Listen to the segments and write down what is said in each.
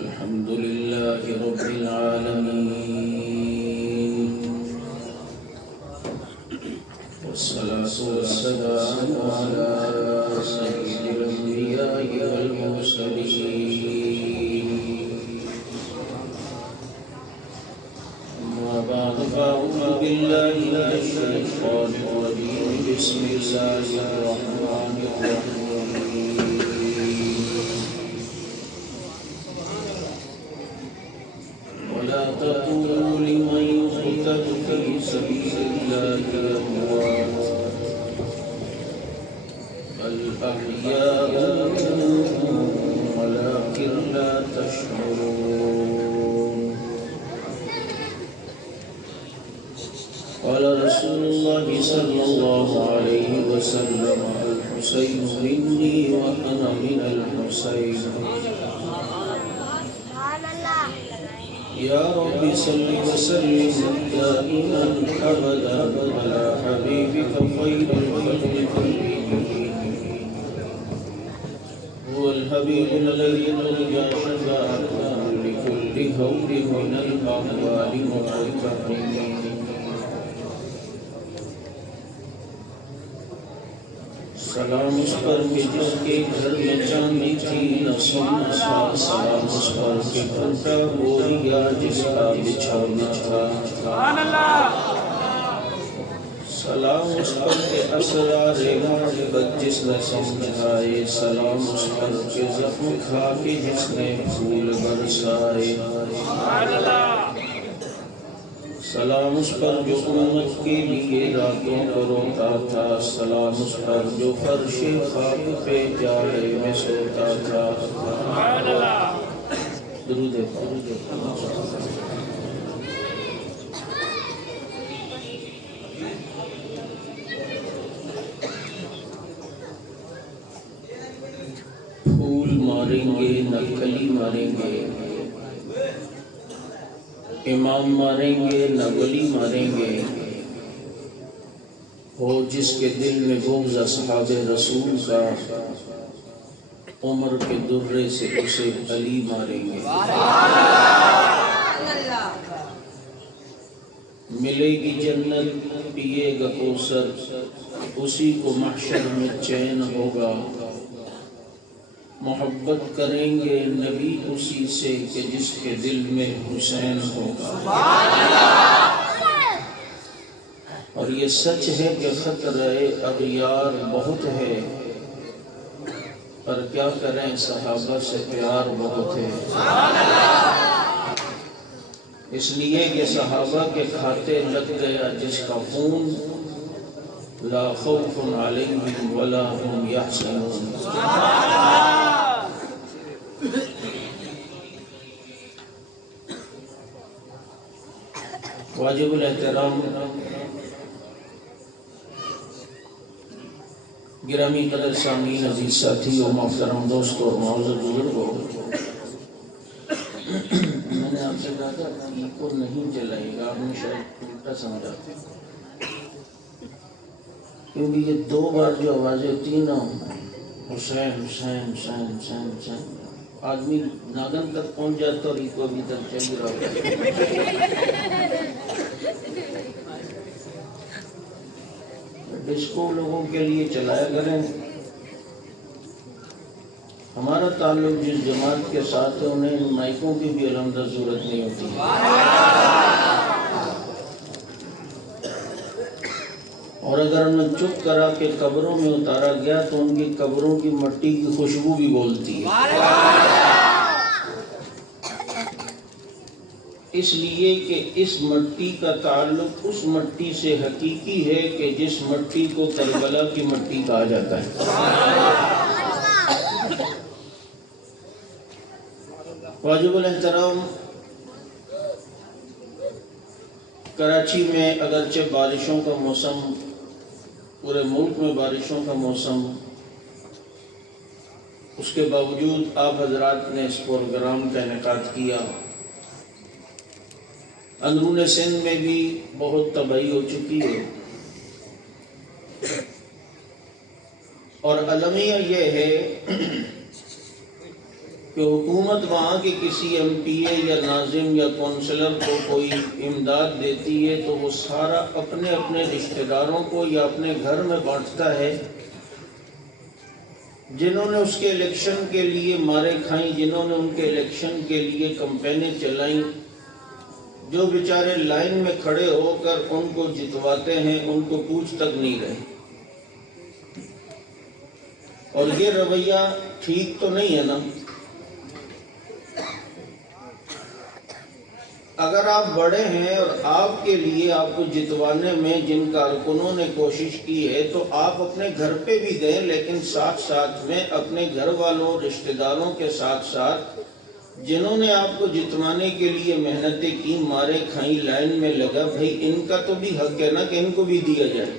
الحمد لله رب العالمين، والصلاة والسلام على سيد الأنبياء والمرسلين. أما بعد فأعوذ بالله من الشيطان الرجيم. بسم الله الرحمن الرحيم. ولا تقولوا لمن يقتل في سبيل الله أموات بل أحياء ولكن لا تشعرون. قال رسول الله صلى الله عليه وسلم: الحسين مني وأنا من الحسين. يا رب صل وسلم دائما أبدا على حبيبك خير الخلق كلهم. هو الحبيب الذي ترجى شفاعته لكل هول من الأهوال والتحريم. سلام اس پر کہ جس کے گھر میں چاندنی تھی نہ سونا تھا. سلام اس پر کہ ٹوٹا بوریا جس کا بچھونا تھا. سلام اس پر کہ اسرار محبت جس نے سمجھائے. سلام اس پر کہ زخم کھا کے جس نے پھول برسائے. سلام اس پر جو امت کے لیے راتوں کو روتا تھا. سلام اس پر جو فرش خاک پہ جاڑے میں سوتا تھا. درود پھول ماریں گے نہ کلی ماریں گے، امام ماریں گے نہ ولی ماریں گے. ہو جس کے دل میں بغض اصحاب رسول کا، عمر کے درے سے اسے علی ماریں گے. ملے گی جنت پیے گا کوثر، اسی کو محشر میں چین ہوگا. محبت کریں گے نبی اسی سے کہ جس کے دل میں حسین ہوگا. اور یہ سچ ہے کہ خطرہ اغیار بہت ہے، پر کیا کریں صحابہ سے پیار بہت ہے. اس لیے کہ صحابہ کے کھاتے لگ گیا جس کا خون، لا خوف علیہم ولا هم یحزنون. واجب الاحترام گرامی قدر سامعین، عزیز ساتھی اور محترم دوستوں اور معزز بزرگوں، میں نے آپ سے کہا تھا کو نہیں جلائے گا، آپ نے شاید الٹا سمجھا، کیونکہ یہ دو بار جو آوازیں ہوتی ہیں نا، حسین حسین حسین حسین حسین، آدمی ناگن تک پہنچ جاتا اور ایک کو ابھی تک چل رہا ہے. ڈسکو لوگوں کے لیے چلایا کریں. ہمارا تعلق جس جماعت کے ساتھ ہے انہیں مائکوں کی بھی الحمدللہ ضرورت نہیں ہوتی. اور اگر انہیں چپ کرا کے قبروں میں اتارا گیا تو ان کی قبروں کی مٹی کی خوشبو بھی بولتی ہے، اس لیے کہ اس مٹی کا تعلق اس مٹی سے حقیقی ہے کہ جس مٹی کو کربلا کی مٹی کہا جاتا ہے۔ واجب الاحترام، کراچی میں اگرچہ بارشوں کا موسم، پورے ملک میں بارشوں کا موسم، اس کے باوجود آپ حضرات نے اس پروگرام کا انعقاد کیا۔ اندرون سندھ میں بھی بہت تباہی ہو چکی ہے، اور المیہ یہ ہے کہ حکومت وہاں کے کسی ایم پی اے یا ناظم یا کونسلر کو کوئی امداد دیتی ہے تو وہ سارا اپنے اپنے رشتہ داروں کو یا اپنے گھر میں بانٹتا ہے، جنہوں نے اس کے الیکشن کے لیے مارے کھائیں، جنہوں نے ان کے الیکشن کے لیے کمپینیں چلائیں، جو بیچارے لائن میں کھڑے ہو کر ان کو جتواتے ہیں، ان کو پوچھ تک نہیں رہے۔ اور یہ رویہ ٹھیک تو نہیں ہے نا؟ اگر آپ بڑے ہیں اور آپ کے لیے آپ کو جتوانے میں جن کارکنوں نے کوشش کی ہے تو آپ اپنے گھر پہ بھی دیں، لیکن ساتھ ساتھ میں اپنے گھر والوں، رشتہ داروں کے ساتھ ساتھ جنہوں نے آپ کو جتوانے کے لیے محنتیں کی، مارے کھائیں، لائن میں لگا، بھائی ان کا تو بھی حق ہے نا کہ ان کو بھی دیا جائے،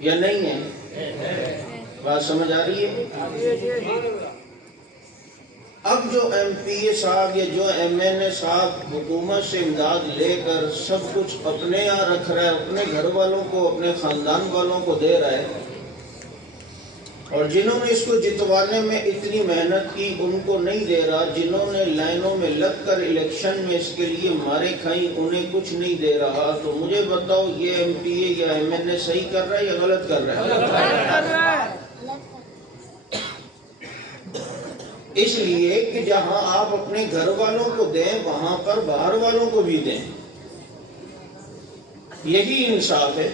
یا نہیں ہے؟ بات سمجھ آ رہی ہے؟ اب جو ایم پی اے صاحب یا جو ایم این اے صاحب حکومت سے امداد لے کر سب کچھ اپنے یہاں رکھ رہا ہے، اپنے گھر والوں کو، اپنے خاندان والوں کو دے رہا ہے، اور جنہوں نے اس کو جتوانے میں اتنی محنت کی ان کو نہیں دے رہا، جنہوں نے لائنوں میں لگ کر الیکشن میں اس کے لیے مارے کھائیں انہیں کچھ نہیں دے رہا، تو مجھے بتاؤ یہ ایم پی اے یا ایم این اے صحیح کر رہا ہے یا غلط کر رہا ہے؟ اس لیے کہ جہاں آپ اپنے گھر والوں کو دیں وہاں پر باہر والوں کو بھی دیں، یہی انصاف ہے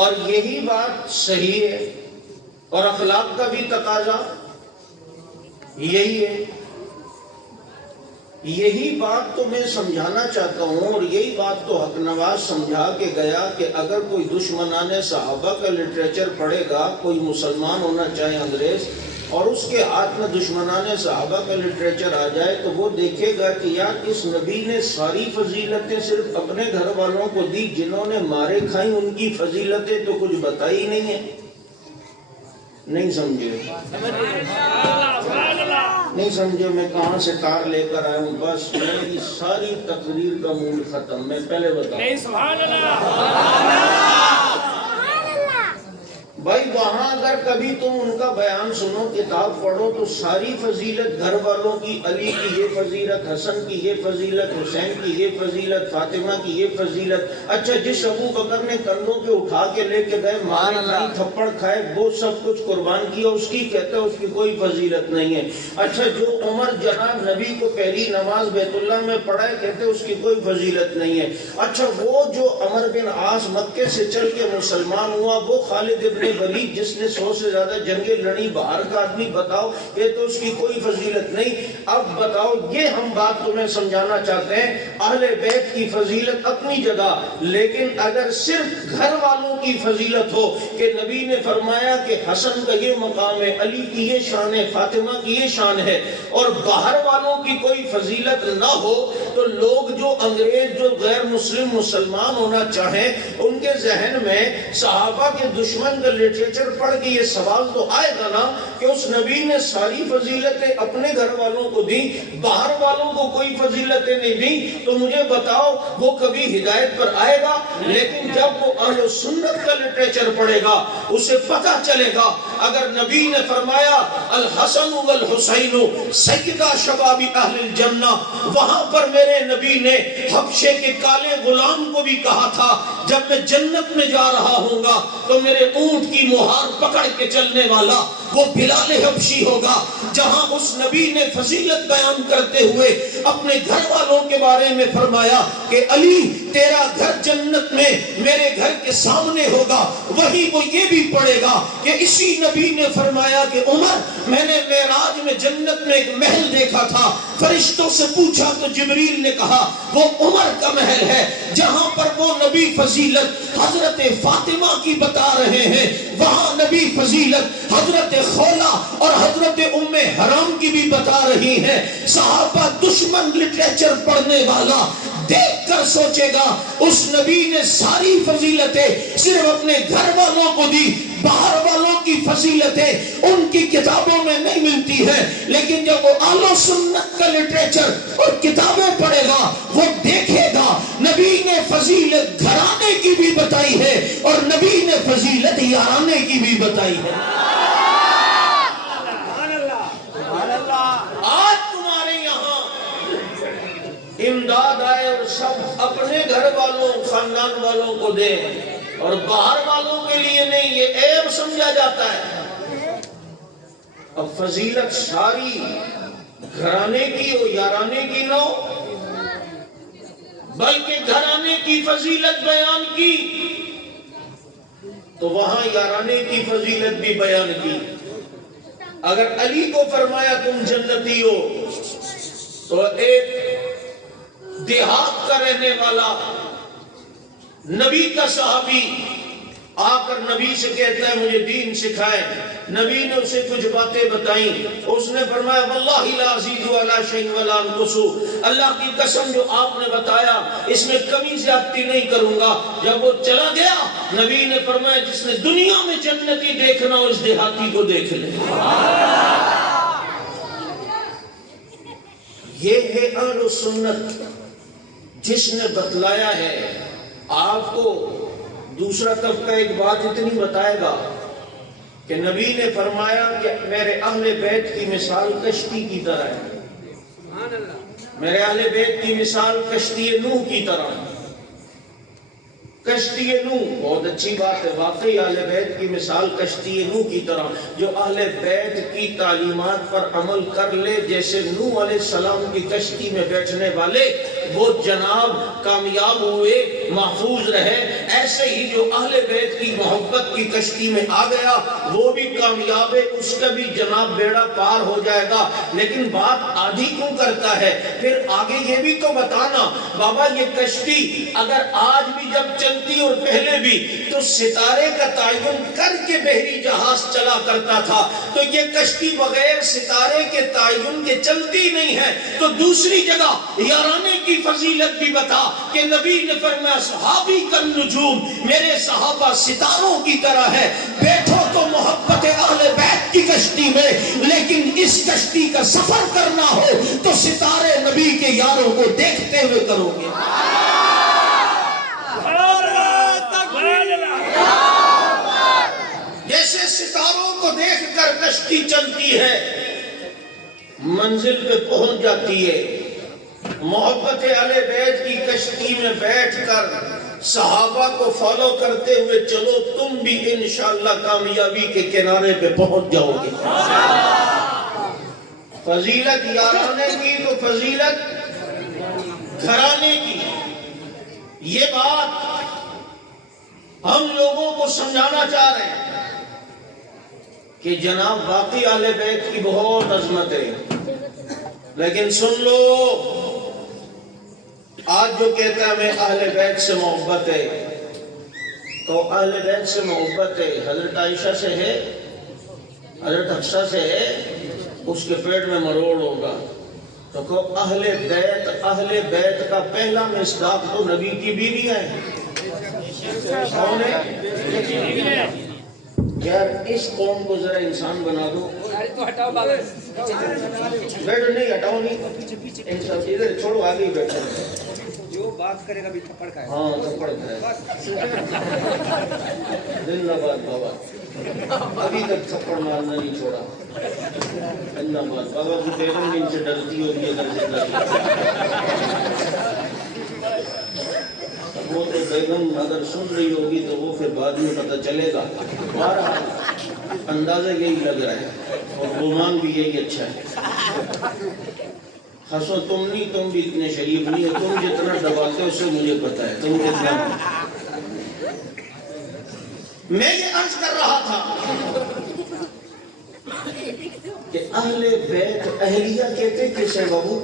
اور یہی بات صحیح ہے، اور اخلاق کا بھی تقاضا یہی ہے۔ یہی بات تو میں سمجھانا چاہتا ہوں، اور یہی بات تو حق نواز سمجھا کے گیا کہ اگر کوئی دشمنان صحابہ کا لٹریچر پڑھے گا، کوئی مسلمان ہونا چاہے انگریز، اور اس کے ہاتھ میں دشمنان صحابہ کا لٹریچر آ جائے تو وہ دیکھے گا کہ یار اس نبی نے ساری فضیلتیں صرف اپنے گھر والوں کو دی، جنہوں نے مارے کھائیں ان کی فضیلتیں تو کچھ بتائی نہیں ہیں۔ نہیں سمجھے؟ نہیں سمجھے میں کہاں سے کار لے کر آیا ہوں؟ بس میری ساری تقریر کا موڈ ختم، میں پہلے بتاؤں بھائی وہاں اگر کبھی تم ان کا بیان سنو، کتاب پڑھو تو ساری فضیلت گھر والوں کی، علی کی یہ فضیلت، حسن کی یہ فضیلت، حسین کی یہ فضیلت، فاطمہ کی یہ فضیلت۔ اچھا جس ابو بکر نے کندھوں پہ اٹھا کے لے کے گئے، مارے کھائیں، تھپڑ کھائے، وہ سب کچھ قربان کیا، اس کی کہتے ہیں اس کی کوئی فضیلت نہیں ہے۔ اچھا جو عمر جناب نبی کو پہلی نماز بیت اللہ میں پڑھائے، کہتے ہیں اس کی کوئی فضیلت نہیں ہے۔ اچھا وہ جو عمر بن عاص مکے سے چل کے مسلمان ہوا، وہ خالد ابن ولید جس نے 100 سے زیادہ جنگیں لڑی، باہر کا آدمی، بتاؤ یہ تو اس کی کوئی فضیلت نہیں۔ اب بتاؤ یہ ہم بات تمہیں سمجھانا چاہتے ہیں، اہل بیت کی فضیلت اپنی جگہ، لیکن اگر صرف گھر والوں کی فضیلت ہو کہ نبی نے فرمایا کہ حسن کا یہ مقام ہے، علی کی یہ شان ہے، فاطمہ کی یہ شان ہے، اور باہر والوں کی کوئی فضیلت نہ ہو، تو لوگ جو انگریز، جو غیر مسلم مسلمان ہونا چاہیں، ان کے ذہن میں صحابہ کے دشمن کا لٹریچر پڑھ کے یہ سوال تو آئے گا نا کہ اس نبی نے ساری فضیلتیں اپنے گھر والوں کو دی، باہر والوں کو کوئی فضیلتیں نہیں دی، تو مجھے بتاؤ وہ کبھی ہدایت پر آئے گا؟ لیکن جب وہ اہل سنت کا لٹریچر پڑھے گا اسے پتہ چلے گا اگر نبی نے فرمایا الحسن والحسین سیدہ شباب اہل الجنہ، وہاں پر میرے نبی نے حبشے کے کالے غلام کو بھی کہا تھا جب میں جنت میں جا رہا ہوں گا ہوگا تو میرے اونٹ کی مہار پکڑ کے چلنے والا وہ بلال حبشی ہوگا. جہاں اس نبی نے فضیلت بیان کرتے ہوئے اپنے گھر والوں کے بارے میں فرمایا کہ علی تیرا گھر جنت میں میرے گھر کے سامنے ہوگا, وہی وہ یہ بھی پڑھے گا کہ اسی نبی نے فرمایا کہ عمر میں نے معراج میں جنت میں ایک محل دیکھا تھا, فرشتوں سے پوچھا تو جبریل نے کہا وہ عمر کا محل ہے. جہاں پر وہ نبی فضیلت حضرت فاطمہ کی بتا رہے ہیں, وہاں نبی فضیلت حضرت خولا اور حضرت ام حرام کی بھی بتا رہی ہیں. صحابہ دشمن لٹریچر پڑھنے والا دیکھ کر سوچے گا اس نبی نے ساری فضیلتیں صرف اپنے گھر والوں کو دی, باہر والوں کی فضیلتیں ان کی کتابوں میں نہیں ملتی ہیں. لیکن جب وہ اہل و سنت کا لٹریچر اور کتابیں پڑھے گا وہ دیکھے گا نبی نے فضیلت گھرانے کی بھی بتائی ہے اور نبی نے فضیلت یارانے کی بھی بتائی ہے. آج تمہارے یہاں امداد آئے اور سب اپنے گھر والوں خاندان والوں کو دے اور باہر والوں کے لیے نہیں, یہ عیب سمجھا جاتا ہے. اب فضیلت ساری گھرانے کی ہو یارانے کی نہ ہو, بلکہ گھرانے کی فضیلت بیان کی تو وہاں یارانے کی فضیلت بھی بیان کی. اگر علی کو فرمایا تم جنتی ہو تو ایک دیہات کا رہنے والا نبی کا صحابی آ کر نبی سے کہتا ہے مجھے دین سکھائے. نبی نے اسے کچھ باتیں بتائیں, اس نے فرمایا واللہ لا ازید ولا شیء ولا انقص, اللہ کی قسم جو آپ نے بتایا اس میں کمی زیادتی نہیں کروں گا. جب وہ چلا گیا نبی نے فرمایا جس نے دنیا میں جنتی دیکھنا ہو اس دیہاتی کو دیکھ لے. یہ ہے اہل سنت جس نے بتلایا ہے. آپ کو دوسرا طبقہ ایک بات اتنی بتائے گا کہ نبی نے فرمایا کہ میرے اہل بیت کی مثال کشتی کی طرح ہے, میرے اہل بیت کی مثال کشتی نوح کی طرح ہے. کشتی نوح بہت اچھی بات ہے, واقعی اہل بیت کی مثال کشتی نوح کی طرح. جو اہل بیت کی تعلیمات پر عمل کر لے جیسے نوح علیہ السلام کی کشتی میں بیٹھنے والے وہ جناب کامیاب ہوئے, محفوظ رہے, ایسے ہی جو اہل بیت کی محبت کی کشتی میں آ گیا وہ بھی کامیاب ہے, اس کا بھی جناب بیڑا پار ہو جائے گا. لیکن بات آدھی کیوں کرتا ہے, پھر آگے یہ بھی تو بتانا بابا یہ کشتی اگر آج بھی جب چلتی اور پہلے بھی تو ستارے کا تعین کر کے بحری جہاز چلا کرتا تھا, تو یہ کشتی بغیر ستارے کے تعین کے چلتی نہیں ہے. تو دوسری جگہ یارانے کی فضیلت بھی بتا کہ نبی نے فرمایا صحابی کن نجوم, میرے صحابہ ستاروں کی طرح ہے. بیٹھو تو محبت اہل بیت کی کشتی میں, لیکن اس کشتی کا سفر کرنا ہو تو ستارے نبی کے یاروں کو دیکھتے ہوئے کرو گے. جیسے ستاروں کو دیکھ کر کشتی چلتی ہے, منزل پہ پہنچ جاتی ہے, محبت اہل بیت کی کشتی میں بیٹھ کر صحابہ کو فالو کرتے ہوئے چلو, تم بھی انشاءاللہ کامیابی کے کنارے پہ پہنچ جاؤ گے. فضیلت یارانے کی تو فضیلت گھرانے کی. یہ بات ہم لوگوں کو سمجھانا چاہ رہے ہیں کہ جناب باقی اہل بیت کی بہت عظمت ہے, لیکن سن لو آج جو کہتا ہے میں اہل بیت سے محبت ہے تو اہل بیت سے محبت ہے, حضرت عائشہ سے ہے, حضرت حفصہ سے ہے, اس کے پیٹ میں مروڑ ہوگا. تو کہو اہل بیت کا پہلا مصداق تو نبی کی بیوی ہے. کون ہے یار, اس قوم کو ذرا انسان بنا دو. بیٹھو نہیں, ہٹاؤ نہیں, انسان ادھر چھوڑو, آگے ہی بیٹھو. جو بات کرے گا بھی تھپڑ کا ہے. ہاں تھپڑ کا ہے. زندہ باد بابا, ابھی تک تھپڑ مارنا نہیں چھوڑا. زندہ باد بابا کی بیگم بھی ان سے ڈرتی ہوگی اگر زندہ. وہ تو بیگم اگر سن رہی ہوگی تو وہ پھر بعد میں پتہ چلے گا. بہرحال اندازہ یہی لگ رہا ہے اور گمان بھی یہی اچھا ہے. ہنسو تم نہیں, تم بھی اتنے شریف نہیں ہو. تم جتنا دباتے ہو اس سے مجھے پتا ہے تم کتنا. میں یہ عرض کر رہا تھا کہ اہل بیت اہلیہ کہتے کسے بابو؟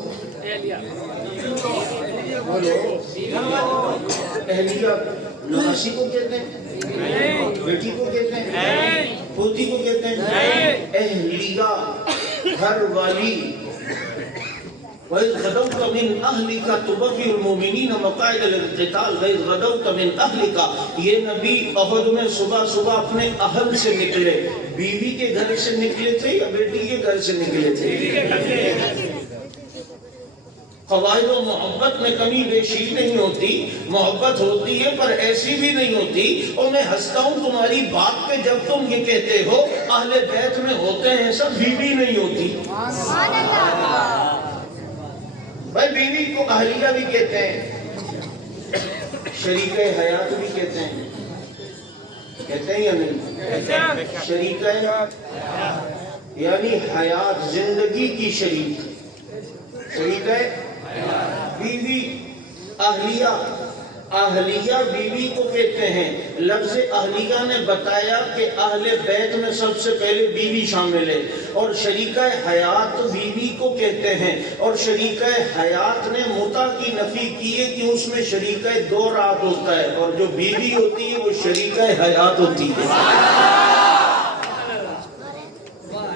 اہلیہ نواسی کو کہتے ہیں, بیٹی کو کہتے ہیں, پوتی کو کہتے ہیں. اہلیہ گھر والی. وَإِذْ غَدَوْتَ مِنْ أَهْلِكَ تُبَوِّئُ الْمُؤْمِنِينَ مَقَاعِدَ لِلْقِتَالِ وَإِذْ غَدَوْتَ مِنْ أَهْلِكَ. یہ نبی احد میں صبح صبح اپنے اہل سے نکلے. بیوی کے گھر سے نکلے تھے یا بیٹی کے گھر سے نکلے تھے؟ قواعد و محبت میں کمی بیشی نہیں ہوتی, محبت ہوتی ہے پر ایسی بھی نہیں ہوتی. اور میں ہنستا ہوں تمہاری بات پہ جب تم یہ کہتے ہو اہل بیت میں ہوتے ہیں سب, بیوی نہیں ہوتی. بھائی بیوی کو اہلیہ بھی کہتے ہیں, شریک حیات بھی کہتے ہیں. کہتے ہیں یا نہیں؟ شریک یعنی حیات, زندگی کی شریک. شریک بیوی. اہلیہ, اہلیہ بیوی کو کہتے ہیں. لفظ اہلیہ نے بتایا کہ اہل بیت میں سب سے پہلے بیوی شامل ہے. اور شریکہ حیات بیوی کو کہتے ہیں. اور شریکہ حیات نے متع کی نفی کی ہے کہ اس میں شریکہ دو رات ہوتا ہے, اور جو بیوی ہوتی ہے وہ شریکہ حیات ہوتی ہے.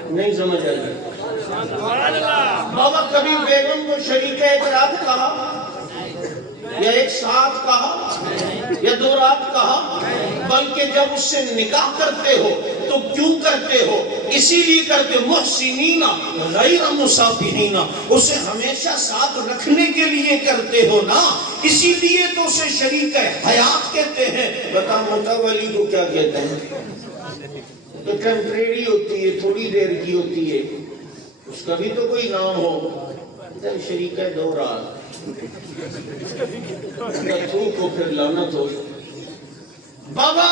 نہیں سمجھ آئی؟ بابا کبھی بیگم کو شریکہ ایک رات کہا یا ایک ساتھ کہا یا دو رات کہا, بلکہ جب اس سے نکاح کرتے ہو تو کیوں کرتے ہو؟ اسی لیے کرتے محسنین غیر مسافحین, اسے ہمیشہ ساتھ رکھنے کے لیے کرتے ہو نا, اسی لیے تو اسے شریک حیات کہتے ہیں. بتا متولی کو کیا کہتے ہیں؟ تو ٹیمپریری ہوتی ہے, تھوڑی دیر کی ہوتی ہے, اس کا بھی تو کوئی نام ہو. شریک دو رات کو پھر لعنت ہو. بابا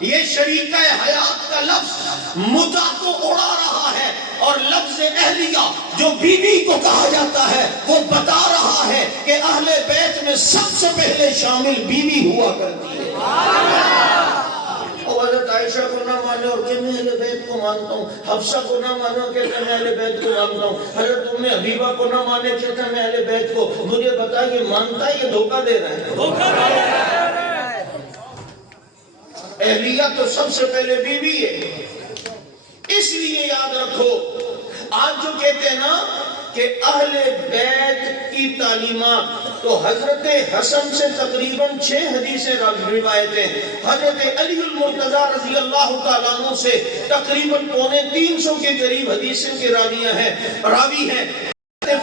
یہ شریک حیات کا لفظ متع کو اڑا رہا ہے, اور لفظ اہلیہ جو بیوی کو کہا جاتا ہے وہ بتا رہا ہے کہ اہل بیت میں سب سے پہلے شامل بیوی ہوا کرتی ہے. اور حضرت عائشہ کو نہ مانے اور کہ میں اہل بیت کو مانتا ہوں, حفصہ کو نہ مانو کہتا میں اہل بیت کو مانتا ہوں, حضرت ام حبیبہ کو نہ مانے کہتا میں اہل بیت کو. مجھے بتا یہ مانتا ہے یہ دھوکہ دے رہا ہے؟ اہلیہ تو سب سے پہلے بیوی ہے. اس لیے یاد رکھو آج جو کہتے ہیں نا کہ اہل بیت کی تعلیمات, تو حضرت حسن سے تقریباً 6 حدیثیں روایتیں, حضرت علی المرتضیٰ رضی اللہ تعالیٰ عنہ سے تقریباً 350 کے قریب حدیثیں کے راوی ہیں.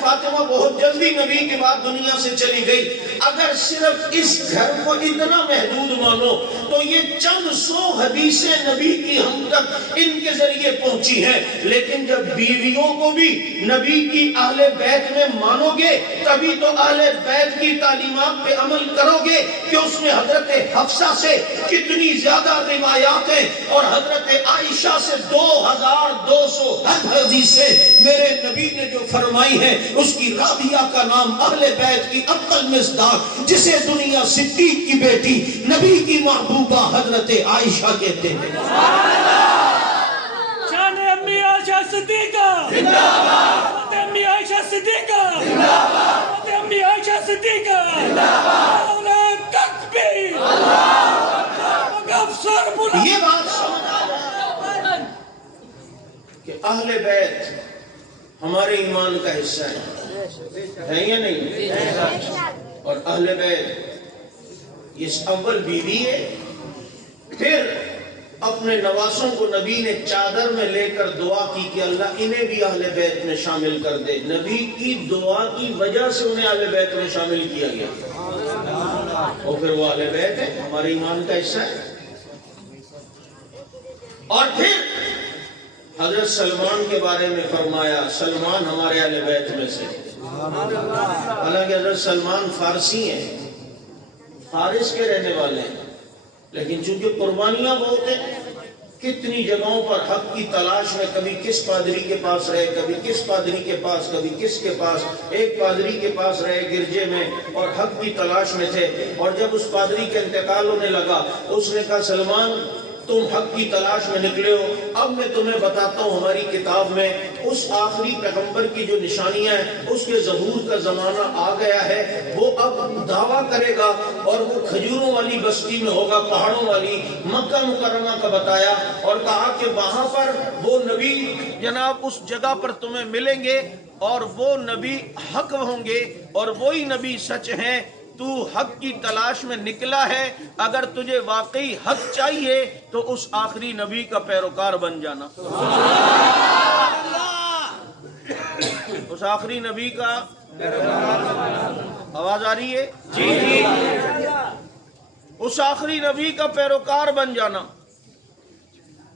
فاطمہ بہت جلدی نبی کے بعد دنیا سے چلی گئی. اگر صرف اس گھر کو اتنا محدود مانو تو یہ چند 100 حدیثیں نبی کی ہم تک ان کے ذریعے پہنچی ہیں. لیکن جب بیویوں کو بھی نبی کی اہل بیت میں مانو گے تبھی تو اہل بیت کی تعلیمات پہ عمل کرو گے کہ اس میں حضرت حفصہ سے کتنی زیادہ روایات ہیں, اور حضرت عائشہ سے 2200 حدیثیں میرے نبی نے جو فرمائی ہیں اس کی راویہ کا نام اہل بیت کی عقل مصداق, جسے دنیا صدیق کی بیٹی نبی کی محبوبہ حضرت عائشہ کہتے ہیں. شان امی عائشہ صدیقہ زندہ باد, امی عائشہ صدیقہ زندہ باد, امی عائشہ صدیقہ زندہ باد. تکبیر اللہ اکبر. یہ بات سمجھ آ جائے کہ اہل بیت ہمارے ایمان کا حصہ ہے یا نہیں؟ اور اہل بیت یہ اول بیوی ہے. پھر اپنے نواسوں کو نبی نے چادر میں لے کر دعا کی کہ اللہ انہیں بھی اہل بیت میں شامل کر دے. نبی کی دعا کی وجہ سے انہیں اہل بیت میں شامل کیا گیا, اور پھر وہ اہل بیت ہے, ہمارے ایمان کا حصہ ہے. اور پھر حضرت سلمان کے بارے میں فرمایا سلمان ہمارے اہل بیت میں سے. حالانکہ حضرت سلمان فارسی ہیں, فارس کے رہنے والے ہیں، لیکن چونکہ قربانیاں بہت ہیں، کتنی جگہوں پر حق کی تلاش میں کبھی کس پادری کے پاس رہے، کبھی کس پادری کے پاس، کبھی کس کے پاس، ایک پادری کے پاس رہے گرجے میں اور حق کی تلاش میں تھے، اور جب اس پادری کا انتقال ہونے لگا اس نے کہا سلمان تم حق کی تلاش میں نکلے ہو، اب میں تمہیں بتاتا ہوں ہماری کتاب میں اس آخری پیغمبر کی جو نشانیاں ہیں، اس کے ظہور کا زمانہ آ گیا ہے، وہ اب دعویٰ کرے گا اور وہ کھجوروں والی بستی میں ہوگا، پہاڑوں والی، مکہ مکرمہ کا بتایا اور کہا کہ وہاں پر وہ نبی جناب اس جگہ پر تمہیں ملیں گے اور وہ نبی حق ہوں گے اور وہی نبی سچ ہیں، تو حق کی تلاش میں نکلا ہے، اگر تجھے واقعی حق چاہیے تو اس آخری نبی کا پیروکار بن جانا۔ اس آخری نبی کا آواز آ رہی ہے؟ جی اس آخری نبی کا پیروکار بن جانا۔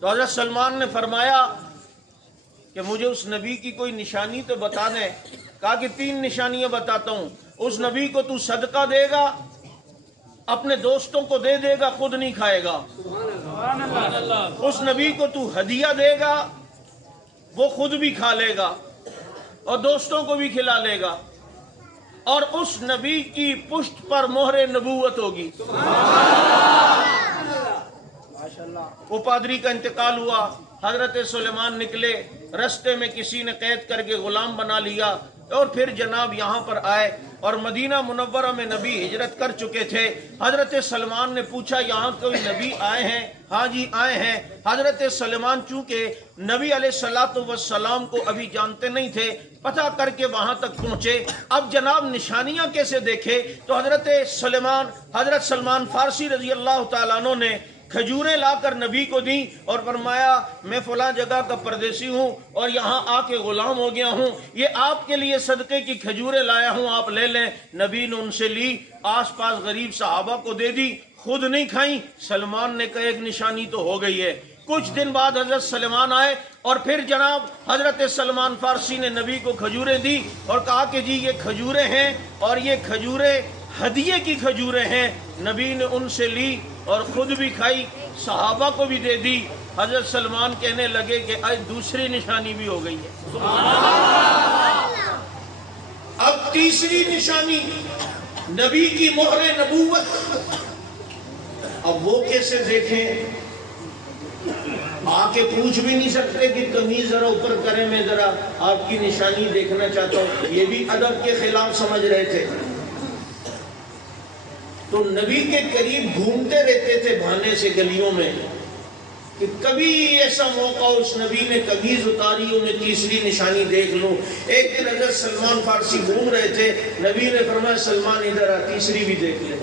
تو حضرت سلمان نے فرمایا کہ مجھے اس نبی کی کوئی نشانی تو بتا دیں۔ کہا کہ 3 نشانیاں بتاتا ہوں، اس نبی کو تو صدقہ دے گا، اپنے دوستوں کو دے دے گا، خود نہیں کھائے گا۔ اس نبی کو تو ہدیہ دے گا، وہ خود بھی کھا لے گا اور دوستوں کو بھی کھلا لے گا، اور اس نبی کی پشت پر مہر نبوت ہوگی۔ وہ پادری کا انتقال ہوا، حضرت سلیمان نکلے، رستے میں کسی نے قید کر کے غلام بنا لیا اور پھر جناب یہاں پر آئے اور مدینہ منورہ میں نبی ہجرت کر چکے تھے۔ حضرت سلمان نے پوچھا یہاں کوئی نبی آئے ہیں؟ ہاں جی آئے ہیں۔ حضرت سلمان چونکہ نبی علیہ السلام کو ابھی جانتے نہیں تھے، پتہ کر کے وہاں تک پہنچے۔ اب جناب نشانیاں کیسے دیکھے؟ تو حضرت سلمان فارسی رضی اللہ تعالیٰ عنہ نے کھجوریں لا کر نبی کو دیں اور فرمایا میں فلاں جگہ کا پردیسی ہوں اور یہاں آ کے غلام ہو گیا ہوں، یہ آپ کے لیے صدقے کی کھجوریں لایا ہوں، آپ لے لیں۔ نبی نے ان سے لی، آس پاس غریب صحابہ کو دے دی، خود نہیں کھائیں۔ سلمان نے کہا ایک نشانی تو ہو گئی ہے۔ کچھ دن بعد حضرت سلمان آئے اور پھر جناب حضرت سلمان فارسی نے نبی کو کھجوریں دی اور کہا کہ جی یہ کھجوریں ہیں اور یہ کھجوریں ہدیے کی کھجوریں ہیں۔ نبی نے ان سے لی اور خود بھی کھائی، صحابہ کو بھی دے دی۔ حضرت سلمان کہنے لگے کہ آج دوسری نشانی بھی ہو گئی ہے۔ اب تیسری نشانی نبی کی مہر نبوت۔ اب وہ کیسے دیکھیں؟ آ کے پوچھ بھی نہیں سکتے کہ قمیض ذرا اوپر کریں، میں ذرا آپ کی نشانی دیکھنا چاہتا ہوں، یہ بھی ادب کے خلاف سمجھ رہے تھے۔ تو نبی کے قریب گھومتے رہتے تھے بہانے سے گلیوں میں کہ کبھی ایسا موقع اس نبی نے قمیض اتاری انہیں تیسری نشانی دیکھ لوں۔ ایک دن حضرت سلمان فارسی گھوم رہے تھے، نبی نے فرمایا سلمان ادھر آ، تیسری بھی دیکھ لے۔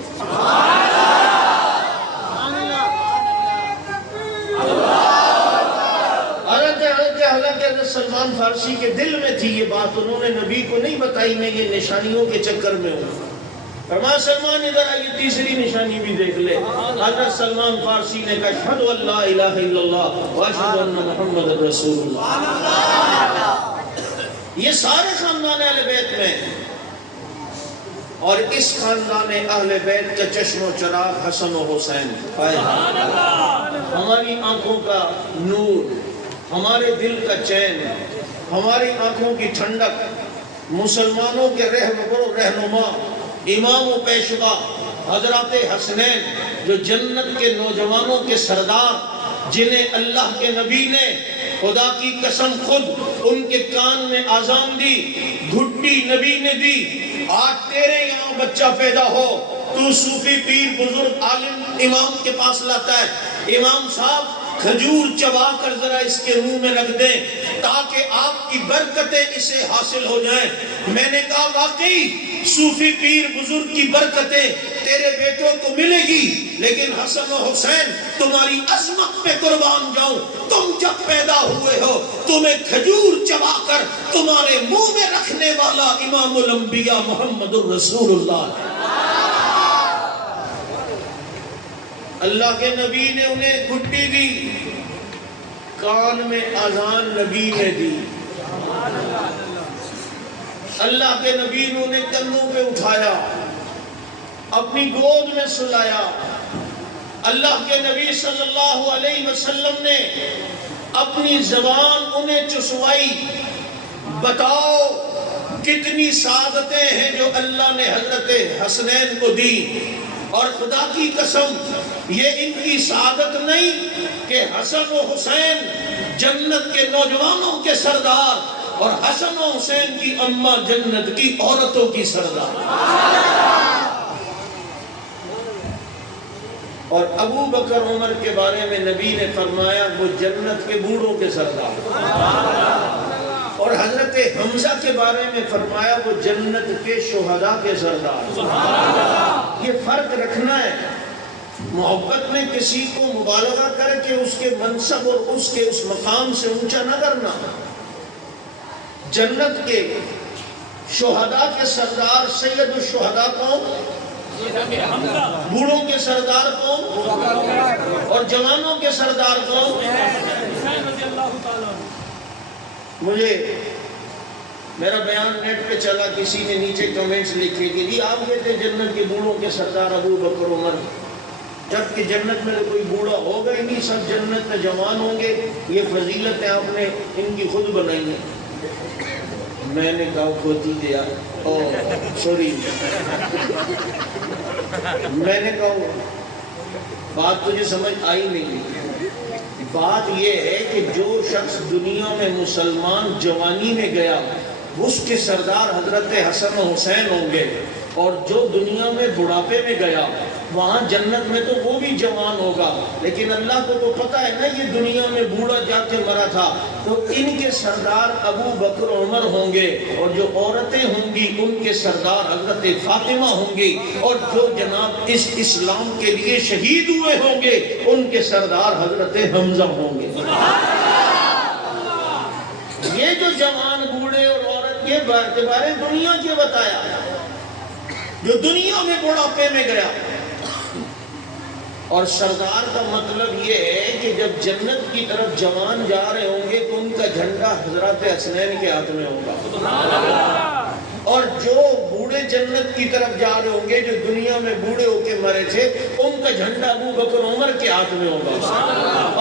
حالانکہ حضرت سلمان فارسی کے دل میں تھی یہ بات، انہوں نے نبی کو نہیں بتائی میں یہ نشانیوں کے چکر میں ہوں۔ فرمایا سلمان ادھر آئیے تیسری نشانی بھی دیکھ لے۔ حضرت سلمان فارسی نے کہا اشہد ان لا الہ الا اللہ واشہد ان محمد رسول اللہ۔ یہ سارے خاندان اہل بیت میں، اور اس خاندان اہل بیت کا چشم و چراغ حسن و حسین، ہماری آنکھوں کا نور، ہمارے دل کا چین، ہماری آنکھوں کی ٹھنڈک، مسلمانوں کے رہنما، امام و پیشوا حضرات حسنین جو جنت کے نوجوانوں کے سردار، جنہیں اللہ کے نبی نے خدا کی قسم خود ان کے کان میں آذان دی، گھٹی نبی نے دی، آج تیرے یہاں بچہ پیدا ہو تو صوفی پیر بزرگ عالم امام کے پاس لاتا ہے، امام صاحب کھجور چبا کر ذرا اس کے منہ میں رکھ دیں تاکہ آپ کی برکتیں اسے حاصل ہو جائیں۔ میں نے کہا واقعی صوفی پیر بزرگ کی برکتیں تیرے بیٹوں کو ملے گی، لیکن حسن و حسین تمہاری عظمت پہ قربان جاؤں، تم جب پیدا ہوئے ہو تمہیں کھجور چبا کر تمہارے منہ میں رکھنے والا امام الانبیاء محمد الرسول اللہ۔ اللہ کے نبی نے انہیں گھٹی دی، کان میں اذان نبی نے دی، اللہ کے نبی نے انہیں کندھوں پہ اٹھایا، اپنی گود میں سلایا. اللہ کے نبی صلی اللہ علیہ وسلم نے اپنی زبان انہیں چسوائی. بتاؤ کتنی سعادتیں ہیں جو اللہ نے حضرت حسنین کو دی. اور خدا کی قسم یہ ان کی سعادت نہیں کہ حسن و حسین جنت کے نوجوانوں کے سردار اور حسن و حسین کی اماں جنت کی عورتوں کی سردار. اور ابو بکر عمر کے بارے میں نبی نے فرمایا وہ جنت کے بوڑھوں کے سردار. اور حضرت حمزہ کے بارے میں فرمایا وہ جنت کے شہداء کے سردار. یہ فرق رکھنا ہے. محبت میں کسی کو مبالغہ کر کے اس کے منصب اور اس مقام سے اونچا نہ کرنا. جنت کے شہداء کے سردار سید الشہداء کون؟ بوڑھوں کے سردار کون؟ اور جوانوں کے سردار کون؟ مجھے میرا بیان نیٹ پہ چلا, کسی نے نیچے کمنٹس لکھے کہ جی آپ کہتے جنت کے بوڑھوں کے سردار ابو بکر عمر, جبکہ جنت میں کوئی بوڑھا ہوگا ہی نہیں, سب جنت میں جوان ہوں گے. یہ فضیلتیں آپ نے ان کی خود بنائی ہیں. میں نے کہا کھوتی دیا سوری میں نے کہا بات تجھے سمجھ آئی نہیں. بات یہ ہے کہ جو شخص دنیا میں مسلمان جوانی میں گیا اس کے سردار حضرت حسن و حسین ہوں گے, اور جو دنیا میں بڑھاپے میں گیا وہاں جنت میں تو وہ بھی جوان ہوگا. لیکن اللہ کو تو پتہ ہے نا یہ دنیا میں بوڑھا جا کے مرا تھا, تو ان کے سردار ابو بکر عمر ہوں گے, اور جو عورتیں ہوں گی ان کے سردار حضرت فاطمہ ہوں گی, اور جو جناب اس اسلام کے لیے شہید ہوئے ہوں گے ان کے سردار حضرت حمزہ ہوں گے. یہ جو جوان بوڑھے اور عورت کے بارے دنیا کے بتایا, جو دنیا میں بڑھاپے میں گیا. اور سردار کا مطلب یہ ہے کہ جب جنت کی طرف جوان جا رہے ہوں گے تو ان کا جھنڈا حضرت حسنین کے ہاتھ میں ہوگا, اور جو بوڑھے جنت کی طرف جا رہے ہوں گے جو دنیا میں بوڑھے ہو کے مرے تھے ان کا جھنڈا ابو بکر عمر کے ہاتھ میں ہوگا.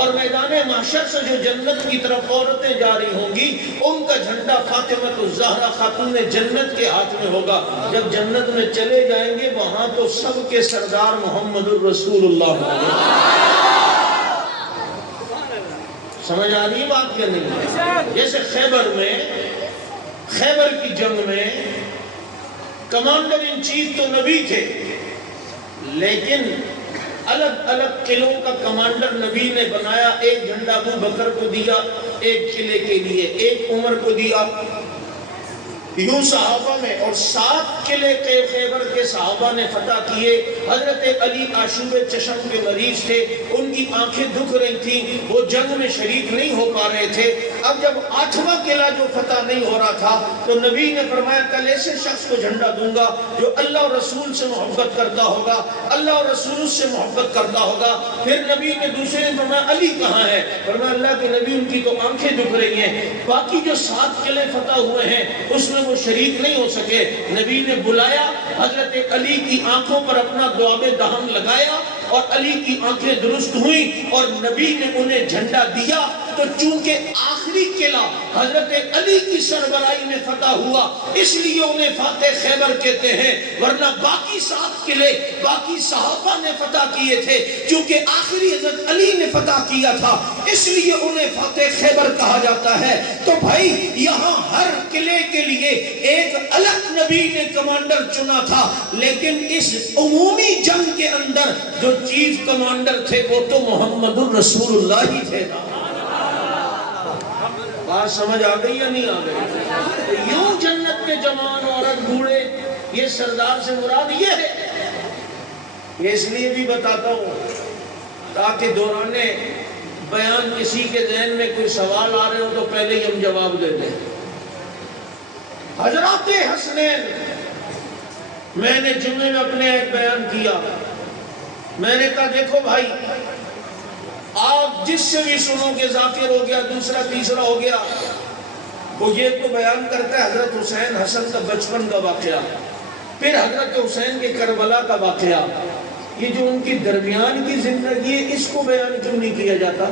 اور میدان محشر سے جو جنت کی طرف عورتیں جا رہی ہوں گی ان کا جھنڈا فاطمہ الزہرا خاتون جنت کے ہاتھ میں ہوگا. جب جنت میں چلے جائیں گے وہاں تو سب کے سردار محمد الرسول اللہ ہوں. سمجھ آ رہی بات کیا نہیں؟ جیسے خیبر کی جنگ میں کمانڈر ان چیف تو نبی تھے, لیکن الگ الگ قلعوں کا کمانڈر نبی نے بنایا. ایک جھنڈا ابو بکر کو دیا ایک قلعے کے لیے, ایک عمر کو دیا, یوں صحابہ میں. اور 7 قلعے کے خیبر کے صحابہ نے فتح کیے. حضرت علی آشوب چشم کے مریض تھے, ان کی آنکھیں دکھ رہی تھیں, وہ جنگ میں شریک نہیں ہو پا رہے تھے. اب جب 8واں قلعہ جو فتح نہیں ہو رہا تھا تو نبی نے فرمایا کل ایسے شخص کو جھنڈا دوں گا جو اللہ اور رسول سے محبت کرتا ہوگا, اللہ اور رسول سے محبت کرتا ہوگا. پھر نبی نے دوسرے نے فرمایا علی کہاں ہے؟ فرمایا اللہ کے نبی ان کی تو آنکھیں دکھ رہی ہیں. باقی جو 7 قلعے فتح ہوئے ہیں اس میں وہ شریک نہیں ہو سکے. نبی نے بلایا, حضرت علی کی آنکھوں پر اپنا دعاب دہن لگایا اور علی کی آنکھیں درست ہوئیں اور نبی نے انہیں جھنڈا دیا. تو چونکہ آخری قلعہ حضرت علی کی سربراہی میں فتح ہوا اس لیے انہیں فاتح خیبر کہتے ہیں, ورنہ باقی 7 قلعے باقی صحابہ نے فتح کیے تھے. چونکہ آخری حضرت علی نے فتح کیا تھا اس لیے انہیں فاتح خیبر کہا جاتا ہے. تو بھائی یہاں ہر قلعے کے لیے ایک الگ نبی نے کمانڈر چنا تھا, لیکن اس عمومی جنگ کے اندر جو چیف کمانڈر تھے وہ تو محمد الرسول اللہ ہی تھے. بات سمجھ آ گئی یا نہیں آ گئی؟ یوں جنت کے جوان عورت بوڑھے یہ سردار سے مراد یہ ہے. یہ اس لیے بھی بتاتا ہوں تاکہ دوران بیان کسی کے ذہن میں کوئی سوال آ رہے ہو تو پہلے ہی ہم جواب دے دیں. حضرات حسنین, میں نے جمعے میں اپنے ایک بیان کیا, میں نے کہا دیکھو بھائی آپ جس سے بھی سنو کہ ذاکر ہو گیا, دوسرا تیسرا ہو گیا, وہ یہ تو بیان کرتا ہے حضرت حسین حسن کا بچپن کا واقعہ. پھر حضرت حسین کے کربلا کا واقعہ، یہ جو ان کی درمیان کی زندگی ہے اس کو بیان کیوں نہیں کیا جاتا؟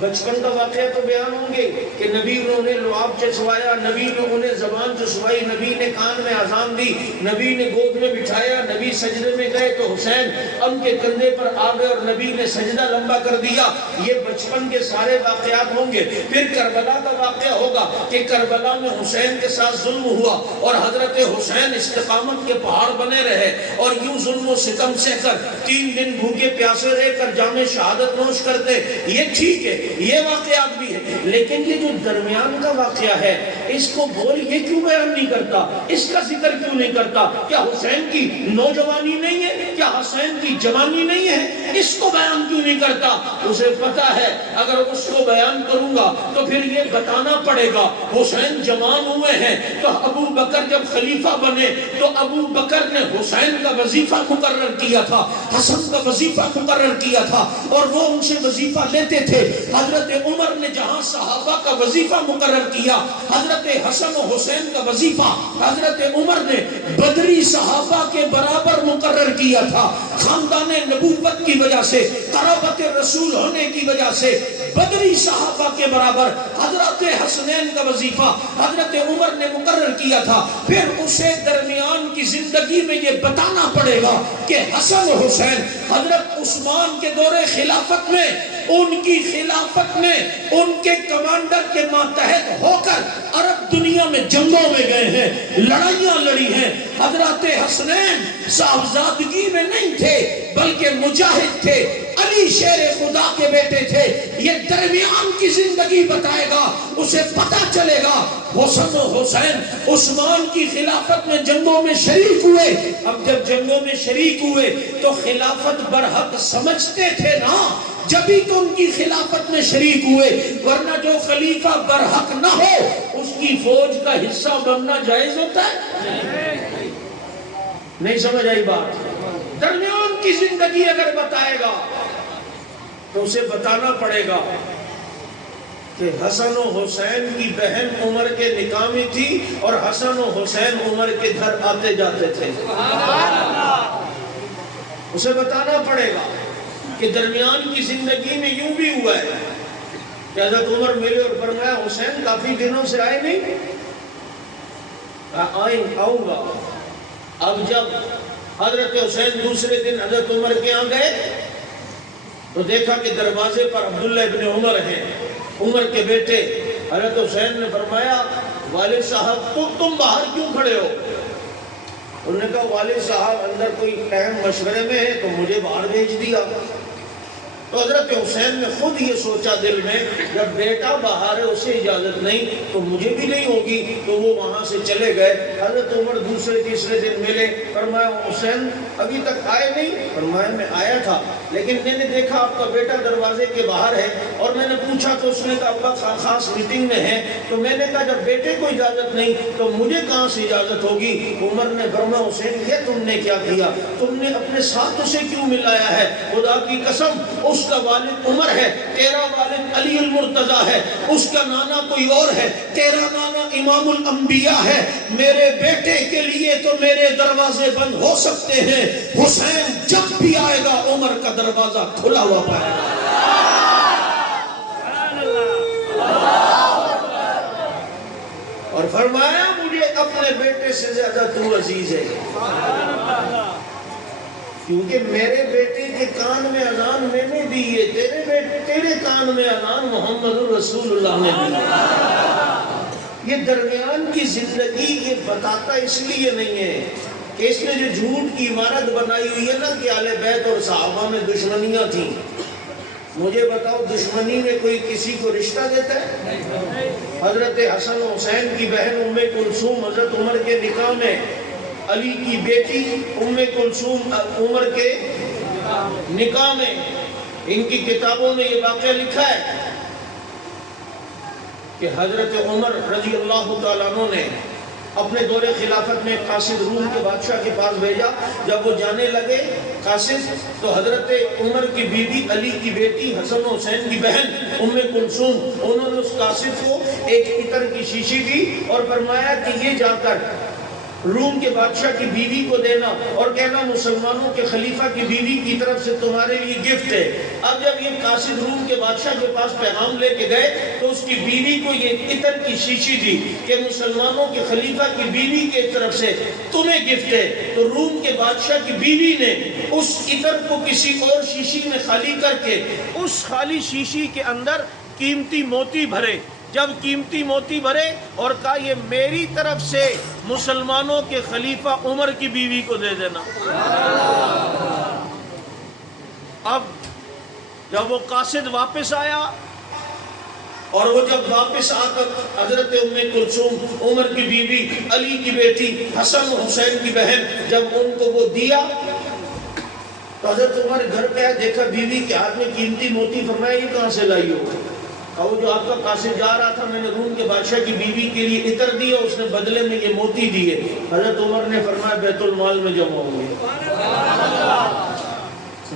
بچپن کا واقعہ تو بیان ہوں گے کہ نبی نے انہیں لعاب چسوایا، نبی نے انہیں زبان چسوائی، نبی نے کان میں اذان دی، نبی نے گود میں بٹھایا، نبی سجدے میں گئے تو حسین ان کے کندھے پر آ گئے اور نبی نے سجدہ لمبا کر دیا. یہ بچپن کے سارے واقعات ہوں گے. پھر کربلا کا واقعہ ہوگا کہ کربلا میں حسین کے ساتھ ظلم ہوا اور حضرت حسین استقامت کے پہاڑ بنے رہے اور یوں ظلم و ستم سہ کر 3 دن بھوکے پیاسے رہ کر جام شہادت نوش کرتے. یہ ٹھیک ہے، یہ واقعات بھی ہے، لیکن یہ جو درمیان کا واقعہ ہے اس کو بول یہ کیوں بیان نہیں کرتا؟ اس کا ذکر کیوں نہیں کرتا؟ کیا حسین کی نوجوانی نہیں ہے؟ کیا حسین کی جوانی نہیں ہے؟ اس کو بیان کیوں نہیں کرتا؟ اسے پتا ہے اگر اس کو بیان کروں گا تو پھر یہ بتانا پڑے گا حسین جوان ہوئے ہیں تو ابو بکر جب خلیفہ بنے تو ابو بکر نے حسین کا وظیفہ مقرر کیا تھا، حسن کا وظیفہ مقرر کیا تھا اور وہ ان سے وظیفہ لیتے تھے. حضرت عمر نے جہاں صحابہ کا وظیفہ مقرر کیا، حضرت حسن و حسین کا وظیفہ حضرت عمر نے بدری صحابہ کے برابر مقرر کیا تھا. خاندان نبوت کی وجہ سے، قرابت رسول ہونے کی وجہ سے بدری صحابہ کے برابر حضرت حسنین کا وظیفہ حضرت عمر نے مقرر کیا تھا. پھر اسے درمیان کی زندگی میں یہ بتانا پڑے گا کہ حسن و حسین حضرت عثمان کے دور خلافت میں، ان کی خلافت میں ان کے کمانڈر کے ماتحت ہو کر عرب دنیا میں جنگوں میں گئے ہیں، لڑائیاں لڑی ہیں. حضرت حسنین صاحبزادگی میں نہیں تھے بلکہ مجاہد تھے، علی شیر خدا کے بیٹے تھے. یہ درمیان کی زندگی بتائے گا، اسے پتہ چلے گا حسن و حسین عثمان کی خلافت میں جنگوں میں شریک ہوئے. اب جب جنگوں میں شریک ہوئے تو خلافت برحق سمجھتے تھے نا، جبھی تو ان کی خلافت میں شریک ہوئے، ورنہ جو خلیفہ برحق نہ ہو اس کی فوج کا حصہ بننا جائز ہوتا ہے؟ نہیں سمجھ آئی بات؟ درمیان کی زندگی اگر بتائے گا تو اسے بتانا پڑے گا کہ حسن و حسین کی بہن عمر کے نکاح میں تھی اور حسن و حسین عمر کے گھر آتے جاتے تھے. اسے بتانا پڑے گا کہ درمیان کی زندگی میں یوں بھی ہوا ہے کہ حضرت عمر ملے اور فرمایا حسین کافی دنوں سے آئے نہیں. آؤں گا. اب جب حضرت حسین دوسرے دن حضرت عمر کے یہاں گئے تو دیکھا کہ دروازے پر عبداللہ ابن عمر ہیں، عمر کے بیٹے. حضرت حسین نے فرمایا والد صاحب تم باہر کیوں کھڑے ہو؟ انہوں نے کہا والد صاحب اندر کوئی اہم مشورے میں ہے تو مجھے باہر بھیج دیا. تو حضرت حسین نے خود یہ سوچا دل میں جب بیٹا باہر ہے اسے اجازت نہیں تو مجھے بھی نہیں ہوگی، تو وہ وہاں سے چلے گئے. حضرت عمر دوسرے تیسرے دن ملے، فرمایا حسین ابھی تک آئے نہیں؟ فرمایا میں آیا تھا لیکن میں نے دیکھا آپ کا بیٹا دروازے کے باہر ہے اور میں نے پوچھا تو اس نے کہا ابا خاص میٹنگ میں ہے. تو میں نے کہا جب بیٹے کو اجازت نہیں تو مجھے کہاں سے اجازت ہوگی؟ عمر نے فرمایا حسین یہ تم نے کیا کیا؟ تم نے اپنے ساتھ اسے کیوں ملایا ہے؟ خدا کی قسم اس کا والد عمر ہے، تیرا والد علی المرتضیٰ ہے، اس کا نانا کوئی اور ہے، تیرا نانا امام الانبیاء ہے. میرے بیٹے کے لیے تو میرے دروازے بند ہو سکتے ہیں، حسین جب بھی آئے گا عمر کا دروازہ کھلا ہوا پائے گا. اور فرمایا مجھے اپنے بیٹے سے زیادہ تو عزیز ہے کیونکہ میرے بیٹے کے کان میں اذان میں نے دی ہے، تیرے کان میں اذان محمد رسول اللہ نے دی. یہ درمیان کی زندگی یہ بتاتا اس لیے نہیں ہے کہ اس نے جو جھوٹ کی عمارت بنائی ہوئی ہے نا کہ اہل بیت اور صحابہ میں دشمنیاں تھیں. مجھے بتاؤ دشمنی میں کوئی کسی کو رشتہ دیتا ہے؟ حضرت حسن و حسین کی بہن ام کلثوم حضرت عمر کے نکاح میں، علی کی بیٹی ام کلثوم عمر کے نکاح میں، ان کی کتابوں میں یہ واقعہ لکھا ہے کہ حضرت عمر رضی اللہ تعالیٰ عنہ نے اپنے دور خلافت میں قاصد روم کے بادشاہ کے پاس بھیجا. جب وہ جانے لگے قاصد تو حضرت عمر کی بیوی علی کی بیٹی حسن و حسین کی بہن ام کلثوم انہوں نے اس قاصد کو ایک عطر کی شیشی دی اور فرمایا کہ یہ جا کر روم کے بادشاہ کی بیوی کو دینا اور کہنا مسلمانوں کے خلیفہ کی بیوی کی طرف سے تمہارے لیے گفٹ ہے۔ اب جب یہ قاصد روم کے بادشاہ کے پاس پیغام لے کے گئے تو اس کی بیوی کو یہ عطر کی شیشی دی کہ مسلمانوں کے خلیفہ کی بیوی کی طرف سے تمہیں گفٹ ہے۔ تو روم کے بادشاہ کی بیوی نے اس عطر کو کسی اور شیشی میں خالی کر کے اس خالی شیشی کے اندر قیمتی موتی بھرے۔ جب قیمتی موتی بھرے اور کہا یہ میری طرف سے مسلمانوں کے خلیفہ عمر کی بیوی کو دے دینا۔ اب جب وہ قاصد واپس آیا اور وہ جب واپس آ کر حضرت ام کلثوم عمر کی بیوی، علی کی بیٹی، حسن حسین کی بہن، جب ان کو وہ دیا تو حضرت عمر گھر پہ آیا، دیکھا بیوی کے ہاتھ میں قیمتی موتی، فرمایا یہ کہاں سے لائی ہو؟ اور جو آپ کا قاصد جا رہا تھا میں نے روم کے بادشاہ کی بیوی کے لیے عطر دیا، اس نے بدلے میں یہ موتی دیے۔ حضرت عمر نے فرمایا بیت المال میں جمع ہوں گے۔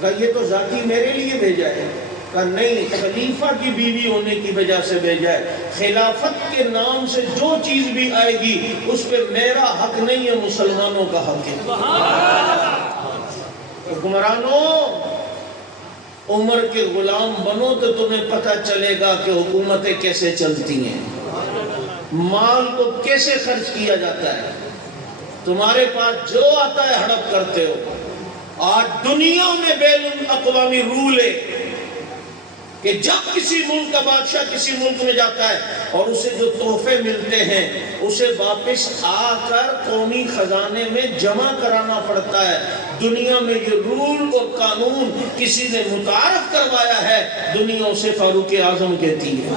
کہا یہ تو ذاتی میرے لیے بھیجا ہے۔ کہا نہیں، خلیفہ کی بیوی ہونے کی وجہ سے بھیجا ہے۔ خلافت کے نام سے جو چیز بھی آئے گی اس پہ میرا حق نہیں ہے، مسلمانوں کا حق ہے۔ حکمرانوں، عمر کے غلام بنو تو تمہیں پتہ چلے گا کہ حکومتیں کیسے چلتی ہیں، مال کو کیسے خرچ کیا جاتا ہے۔ تمہارے پاس جو آتا ہے ہڑپ کرتے ہو۔ آج دنیا میں بین الاقوامی رول ہے کہ جب کسی ملک کا بادشاہ کسی ملک میں جاتا ہے اور اسے جو تحفے ملتے ہیں اسے واپس آ کر قومی خزانے میں جمع کرانا پڑتا ہے۔ دنیا میں یہ رول اور قانون کسی نے متعارف کروایا ہے، دنیا اسے فاروق اعظم کہتی ہے۔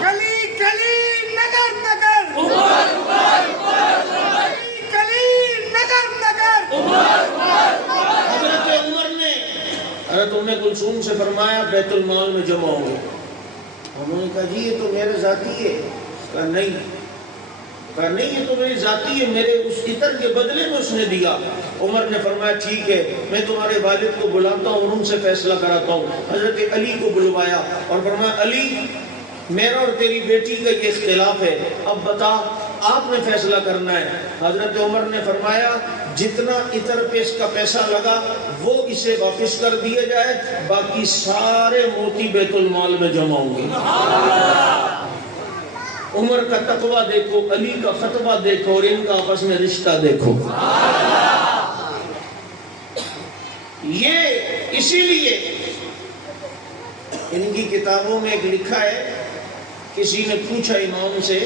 گلی گلی نگر نگر گلی نگر نگر حضرت ام کلثوم سے فرمایا بیت المال میں جمع ہوں گے۔ انہوں نے کہا جی یہ تو میرے ذاتی ہے۔ کہا نہیں یہ تو میری ذاتی ہے، میرے اس عطر کے بدلے میں اس نے دیا۔ عمر نے فرمایا ٹھیک ہے، میں تمہارے والد کو بلاتا ہوں اور ان سے فیصلہ کراتا ہوں۔ حضرت علی کو بلوایا اور فرمایا علی میرا اور تیری بیٹی کا یہ اختلاف ہے، اب بتا آپ نے فیصلہ کرنا ہے۔ حضرت عمر نے فرمایا جتنا عطر پہ اس کا پیسہ لگا وہ اسے واپس کر دیا جائے، باقی سارے موتی بیت المال میں جمع ہوں گے۔ عمر کا تقویٰ دیکھو، علی کا فتویٰ دیکھو اور ان کا آپس میں رشتہ دیکھو۔ یہ اسی لیے ان کی کتابوں میں ایک لکھا ہے، کسی نے پوچھا امام سے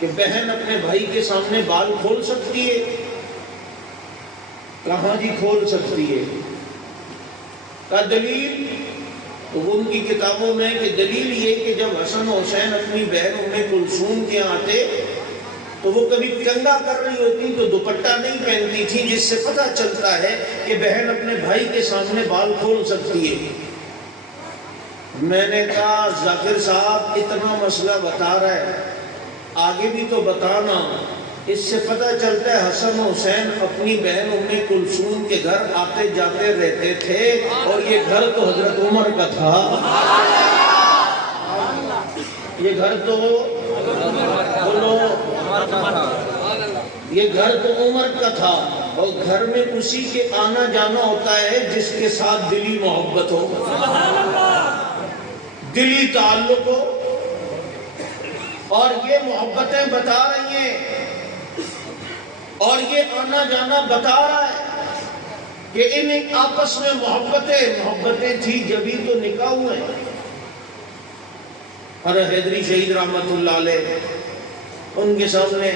کہ بہن اپنے بھائی کے سامنے بال کھول سکتی ہے؟ کہاں جی کھول سکتی ہے؟ کہا دلیل؟ تو وہ ان کی کتابوں میں کہ دلیل یہ کہ جب حسن و حسین اپنی بہن ام کلثوم کے آتے تو وہ کبھی کنگا کر رہی ہوتی تو دوپٹہ نہیں پہنتی تھی، جس سے پتہ چلتا ہے کہ بہن اپنے بھائی کے سامنے بال کھول سکتی ہے۔ میں نے کہا ذاکر صاحب اتنا مسئلہ بتا رہا ہے، آگے بھی تو بتانا۔ اس سے پتہ چلتا ہے حسن و حسین اپنی بہن ام کلثوم کے گھر آتے جاتے رہتے تھے اور یہ گھر تو حضرت عمر کا تھا۔ یہ گھر تو بولو، یہ گھر تو عمر کا تھا، اور گھر میں اسی کے آنا جانا ہوتا ہے جس کے ساتھ دلی محبت ہو، دلی تعلق ہو۔ اور یہ محبتیں بتا رہی ہیں اور یہ آنا جانا بتا رہا ہے کہ ان آپس میں محبتیں تھی جبھی تو نکاح ہوئے۔ اور حیدری شہید رحمت اللہ علیہ، ان کے سامنے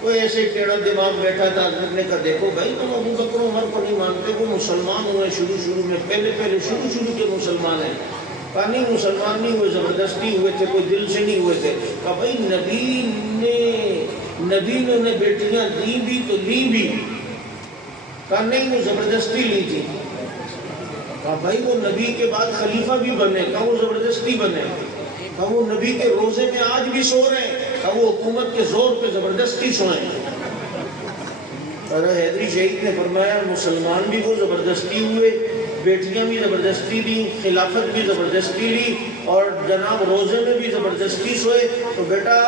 کوئی ایسے ٹیڑھا دماغ بیٹھا تھا، حضرت نے کہا دیکھو بھائی تم ابو بکر عمر کو نہیں مانتے، وہ مسلمان ہوئے شروع میں، پہلے شروع کے مسلمان ہیں۔ کہا نہیں مسلمان نہیں ہوئے، زبردستی ہوئے تھے، کوئی دل سے نہیں ہوئے تھے۔ کہا بھائی نبی نے انہیں بیٹیاں دی بھی تو لی بھی۔ کہا نہیں وہ زبردستی لی تھی۔ کہا بھائی وہ نبی کے بعد خلیفہ بھی بنے، کہا وہ زبردستی بنے۔ کہا وہ نبی کے روزے میں آج بھی سو رہے ہیں، کہا وہ حکومت کے زور پہ زبردستی سوئیں۔ اور حیدری شہید نے فرمایا مسلمان بھی وہ زبردستی ہوئے، بیٹیاں بھی زبردستی دی، خلافت بھی زبردستی لی، اور جناب روزے میں بھی زبردستی سوئے۔ تو بیٹا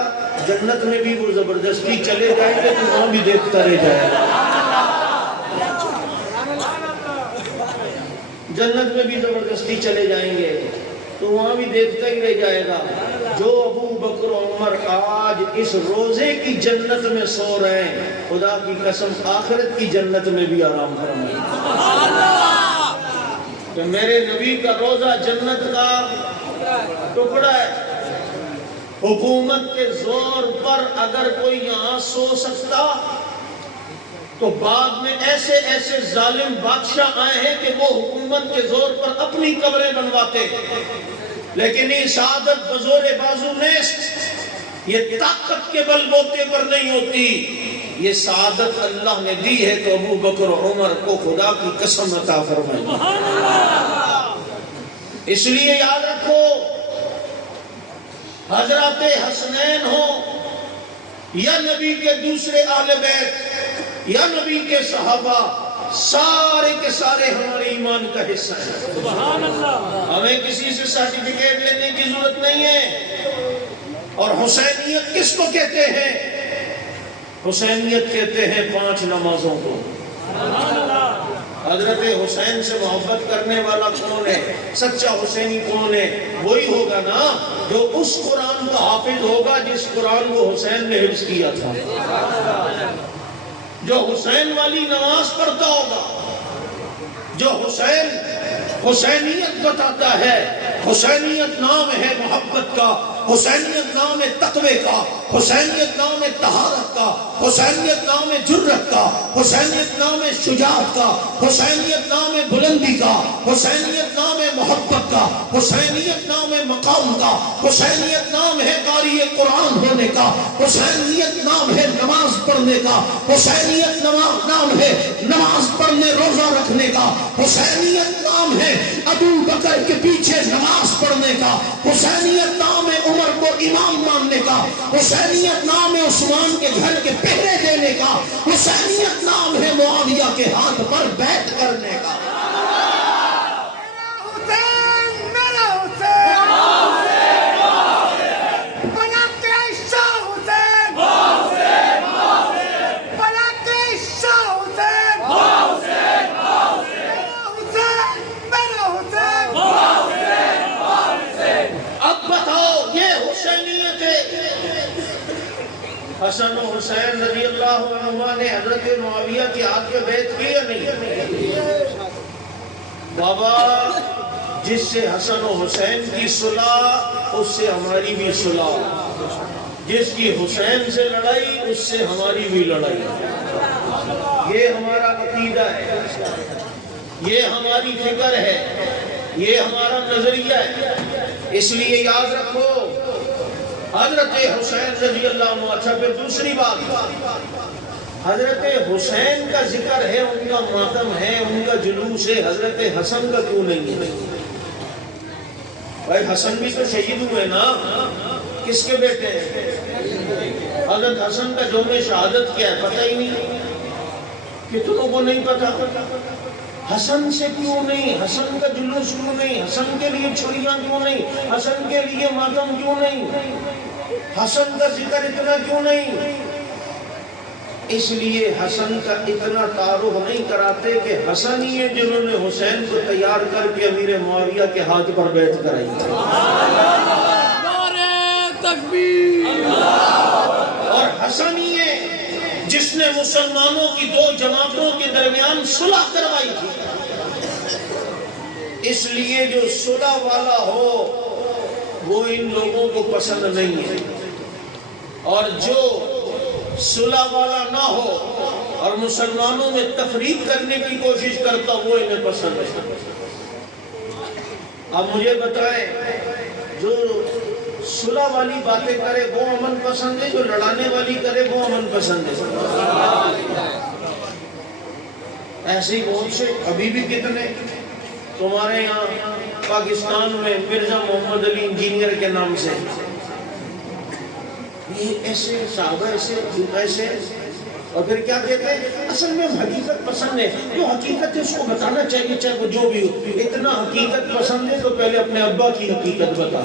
جنت میں بھی وہ زبردستی چلے جائیں گے تو وہاں بھی دیکھتا رہ جائے گا. جنت میں بھی زبردستی چلے جائیں گے تو وہاں بھی دیکھتا ہی رہ جائے گا. جو ابو بکر و عمر آج اس روزے کی جنت میں سو رہے ہیں, خدا کی قسم آخرت کی جنت میں بھی آرام فرمائیں. تو میرے نبی کا روزہ جنت کا ٹکڑا ہے. حکومت کے زور پر اگر کوئی یہاں سو سکتا تو بعد میں ایسے ایسے ظالم بادشاہ آئے ہیں کہ وہ حکومت کے زور پر اپنی قبریں بنواتے, لیکن یہ سعادت بزور بازو نیست, یہ طاقت کے بل بوتے پر نہیں ہوتی, یہ سعادت اللہ نے دی ہے. تو ابو بکر و عمر کو خدا کی قسم عطا فرمائے. اس لیے یاد رکھو, حضرات حسنین ہو یا نبی کے دوسرے اہل بیت یا نبی کے صحابہ, سارے کے سارے ہمارے ایمان کا حصہ ہیں. سبحان اللہ. ہمیں کسی سے سرٹیفکیٹ لینے کی ضرورت نہیں ہے. اور حسینیت کس کو کہتے ہیں؟ حسینیت کہتے ہیں 5 نمازوں کو. حضرت حسین سے محبت کرنے والا کون ہے؟ سچا حسینی کون ہے؟ وہی ہوگا نا جو اس قرآن کا حافظ ہوگا جس قرآن کو حسین نے حفظ کیا تھا, جو حسین والی نماز پڑھتا ہوگا, جو حسینیت بتاتا ہے. حسینیت نام ہے محبت کا, حسینیت نام ہے تقوی کا, حسینیت نام ہے طہارت کا, حسینیت نام ہے جرت کا, حسینیت نام ہے شجاعت کا, حسینیت نام ہے بلندی کا, حسینیت نام ہے محبت کا, حسینیت نام ہے مقام کا, حسینیت نام ہے قاری قرآن ہونے کا, حسینیت نام ہے نماز پڑھنے کا, حسینیت نام ہے نماز پڑھنے روزہ رکھنے کا, حسینیت نام ہے ابو بکر کے پیچھے نماز پڑھنے کا, حسینیت نام ہے عمر کو امام ماننے کا, حسینیت نام ہے عثمان کے گھر کے پہرے دینے کا, حسینیت نام ہے معاویہ کے ہاتھ پر بیعت کرنے کا. حسن و حسین رضی اللہ عنہ نے حضرت معاویہ کی ہاتھ پہ بیعت کی یا نہیں؟ بابا جس سے حسن و حسین کی صلح اس سے ہماری بھی صلح, جس کی حسین سے لڑائی اس سے ہماری بھی لڑائی. یہ ہمارا عقیدہ ہے, یہ ہماری فکر ہے, یہ ہمارا نظریہ ہے. اس لیے یاد رکھو حضرت حسین رضی اللہ عنہ. اچھا پھر دوسری بات, حضرت حسین کا ذکر ہے, ان کا ماتم ہے, ان کا جلوس ہے, حضرت حسن کا کیوں نہیں ہے؟ بھائی حسن بھی تو شہید ہوئے نا, کس کے بیٹے ہیں؟ حضرت حسن کا یوم شہادت کیا ہے پتہ ہی نہیں, کتنوں کو نہیں پتا. حسن سے کیوں نہیں, حسن کا جلوس کیوں نہیں, حسن کے لیے چھڑیاں کیوں نہیں, حسن کے لیے ماتم کیوں نہیں, حسن کا ذکر اتنا کیوں نہیں؟ اس لیے حسن کا اتنا تعارف نہیں کراتے کہ حسن ہی ہے جنہوں نے حسین کو تیار کر کے امیر معاویہ کے ہاتھ پر بیعت کرائی. نعرہ تکبیر. اور حسن ہی ہے جس نے مسلمانوں کی 2 جماعتوں کے درمیان صلح کروائی تھی. اس لیے جو صلح والا ہو وہ ان لوگوں کو پسند نہیں ہے, اور جو صلح والا نہ ہو اور مسلمانوں میں تفریق کرنے کی کوشش کرتا وہ انہیں پسند ہے. اب مجھے بتائیں, جو صلح والی باتیں کرے وہ امن پسند ہے, جو لڑانے والی کرے وہ امن پسند ہے. ایسے ہی بہت سے ابھی بھی کتنے تمہارے یہاں پاکستان میں مرزا محمد علی انجینئر کے نام سے یہ ایسے صحابہ ایسے اور پھر کیا کہتے ہیں اصل میں حقیقت پسند ہے, جو حقیقت ہے اس کو بتانا چاہیے چاہے وہ جو بھی ہو. اتنا حقیقت پسند ہے تو پہلے اپنے ابا کی حقیقت بتا.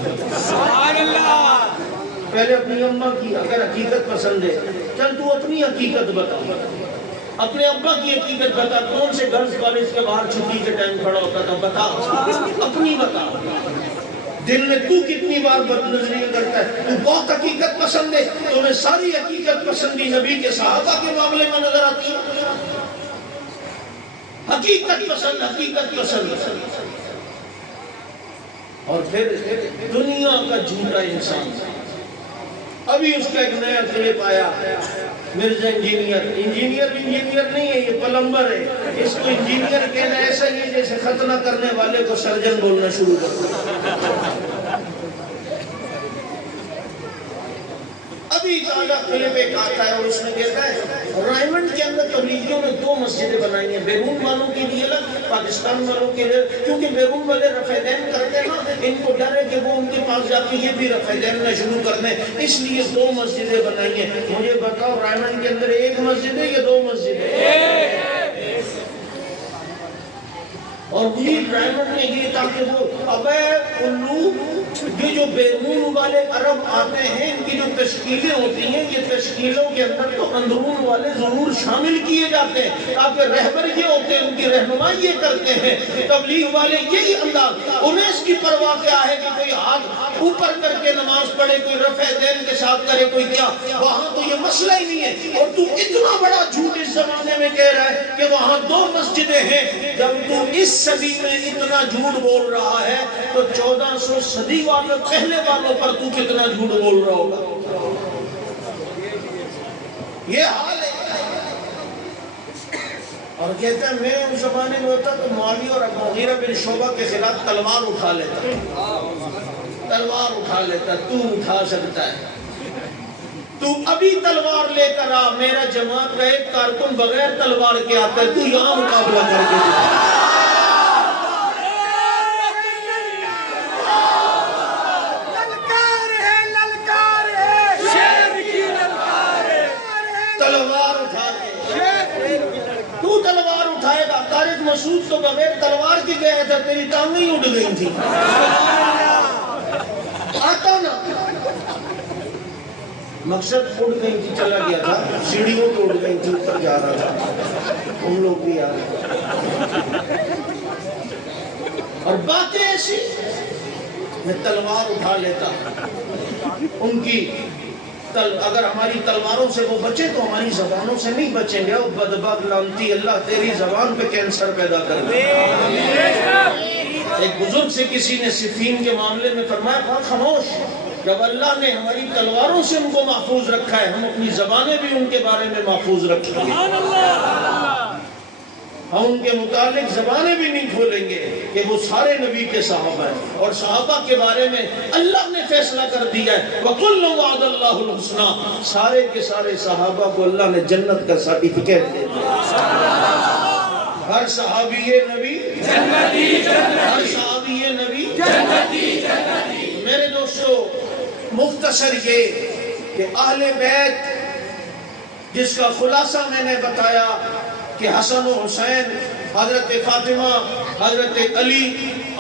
پہلے اپنی اماں کی اگر حقیقت پسند ہے چل تو اپنی حقیقت بتا، اپنے ابا کی حقیقت بتا، کون سے گرلز کالج کے باہر چھٹی کے ٹائم کھڑا ہوتا تھا بتا، اپنی بتا، دن میں تو کتنی بار بد نظری کرتا ہے، تو بہت حقیقت پسند ہے، تمہیں ساری حقیقت پسندی نبی کے صحابہ کے معاملے میں نظر آتی ہے، حقیقت پسند، حقیقت پسند، اور پھر دنیا کا جھوٹا انسان۔ ابھی اس کا ایک نیا کلپ آیا، مرزا انجینئر نہیں ہے، یہ پلمبر ہے، اس کو انجینئر کہنا ایسا ہی ہے جیسے ختنہ کرنے والے کو سرجن بولنا شروع کر دیا۔ ابھی تازہ کلپ ایک آتا ہے اور اس میں کہتا ہے رائمنڈ کے اندر تبلیغیوں نے 2 مسجدیں بنائی ہیں، بیرون والوں کے لیے الگ، پاکستان والوں کے لیے، کیونکہ بیرون والے رفع دین کرتے ہیں نا، ان کو ڈر ہے کہ وہ ان کے پاس جا کے یہ بھی رفع دین نہ شروع کر دیں، اس لیے 2 مسجدیں بنائی ہیں۔ مجھے بتاؤ رائمنڈ کے اندر 1 مسجد ہے یا 2 مسجدیں؟ اور وہی رائمنڈ نے یہ تاکہ وہ ابے الو یہ جو بیرون والے عرب آتے ہیں ان کی جو تشکیلیں ہوتی ہیں، یہ تشکیلوں کے اندر تو اندرون والے ضرور شامل کیے جاتے ہیں تاکہ رہبر یہ ہوتے ہیں، ان کی رہنمائی یہ کرتے ہیں، تبلیغ والے یہی انداز، انہیں اس کی پرواہ کیا ہے کہ کوئی ہاتھ اوپر کر کے نماز پڑھے، کوئی رفع دین کے ساتھ کرے، کوئی کیا، وہاں تو یہ مسئلہ ہی نہیں ہے۔ اور تو اتنا بڑا جھوٹ اس زمانے میں کہہ رہا ہے کہ وہاں 2 مسجدیں ہیں، جب تو اس صدی میں اتنا جھوٹ بول رہا ہے تو 1400 صدی والوں پہلے والوں پر تو کتنا جھوٹ بول رہا ہوگا۔ یہ حال ہے۔ اور کہتا ہے میں اس زمانے میں ہوتا تو معاویہ اور مغیرہ بن شعبہ کے خلاف تلوار اٹھا لیتا، تو اٹھا سکتا ہے، تو ابھی تلوار لے کر آ، میرا جماعت کا ایک کارکن بغیر تلوار کے آتا ہے، تو یہاں مقابلہ کر کے دے۔ طارق مسعود تو بغیر تلوار کی گیا تھا، تیری ٹانگیں ہی اٹھ گئی تھی، آتا نا، مقصد اٹھ گئی تھی، چلا گیا تھا، سیڑھیوں تو اٹھ گئی تھی، اوپر جا رہا تھا، ہم لوگ بھی آ رہے، اور باتیں ایسی، میں تلوار اٹھا لیتا، ان کی اگر ہماری تلواروں سے وہ بچے تو ہماری زبانوں سے نہیں بچیں گے۔ اور بدبخت لعنتی اللہ تیری زبان پہ کینسر پیدا کر دے۔ ایک بزرگ سے کسی نے صفین کے معاملے میں فرمایا بہت خاموش، جب اللہ نے ہماری تلواروں سے ان کو محفوظ رکھا ہے، ہم اپنی زبانیں بھی ان کے بارے میں محفوظ رکھیں گے، ہم ان کے متعلق زبانیں بھی نہیں کھولیں گے کہ وہ سارے نبی کے صحابہ ہیں، اور صحابہ کے بارے میں اللہ نے فیصلہ کر دیا ہے وَكُلٌّ وَعَدَ اللَّهُ الْحُسْنَى، سارے کے سارے صحابہ کو اللہ نے جنت کا سرٹیفکیٹ دے دیا، ہر صحابی نبی جنتی، ہر صحابی نبی جنتی۔ میرے دوستو مختصر یہ کہ اہل بیت جس کا خلاصہ میں نے بتایا کہ حسن و حسین، حضرت فاطمہ، حضرت علی،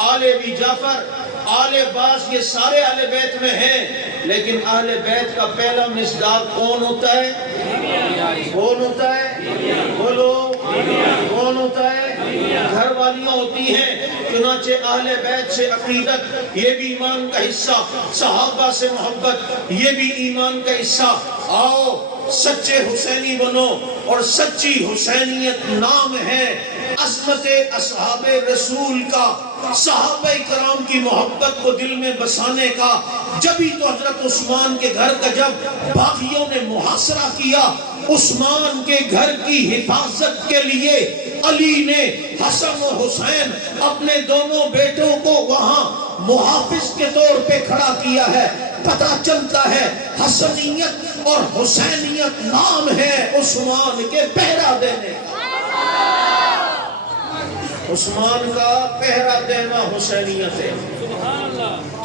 آل ابی جعفر، آل عباس، یہ سارے اہل بیت میں ہیں، لیکن اہل بیت کا پہلا مصداق کون ہوتا ہے؟ کون ہوتا ہے؟ بولو کون ہوتا ہے؟ گھر والیاں ہوتی ہیں۔ چنانچہ اہل بیت سے عقیدت یہ بھی ایمان کا حصہ، صحابہ سے محبت یہ بھی ایمان کا حصہ۔ آؤ سچے حسینی بنو، اور سچی حسینیت نام ہے عظمت اصحاب رسول کا، صحابہ کرام کی محبت کو دل میں بسانے کا۔ جبھی تو حضرت عثمان کے گھر کا جب باغیوں نے محاصرہ کیا، عثمان کے گھر کی حفاظت کے لیے علی نے حسن و حسین اپنے دونوں بیٹوں کو وہاں محافظ کے طور پہ کھڑا کیا ہے۔ پتہ چلتا ہے حسنیت اور حسینیت نام ہے عثمان کے پہرا دینے کا، عثمان کا پہرا دینا حسینیت ہے۔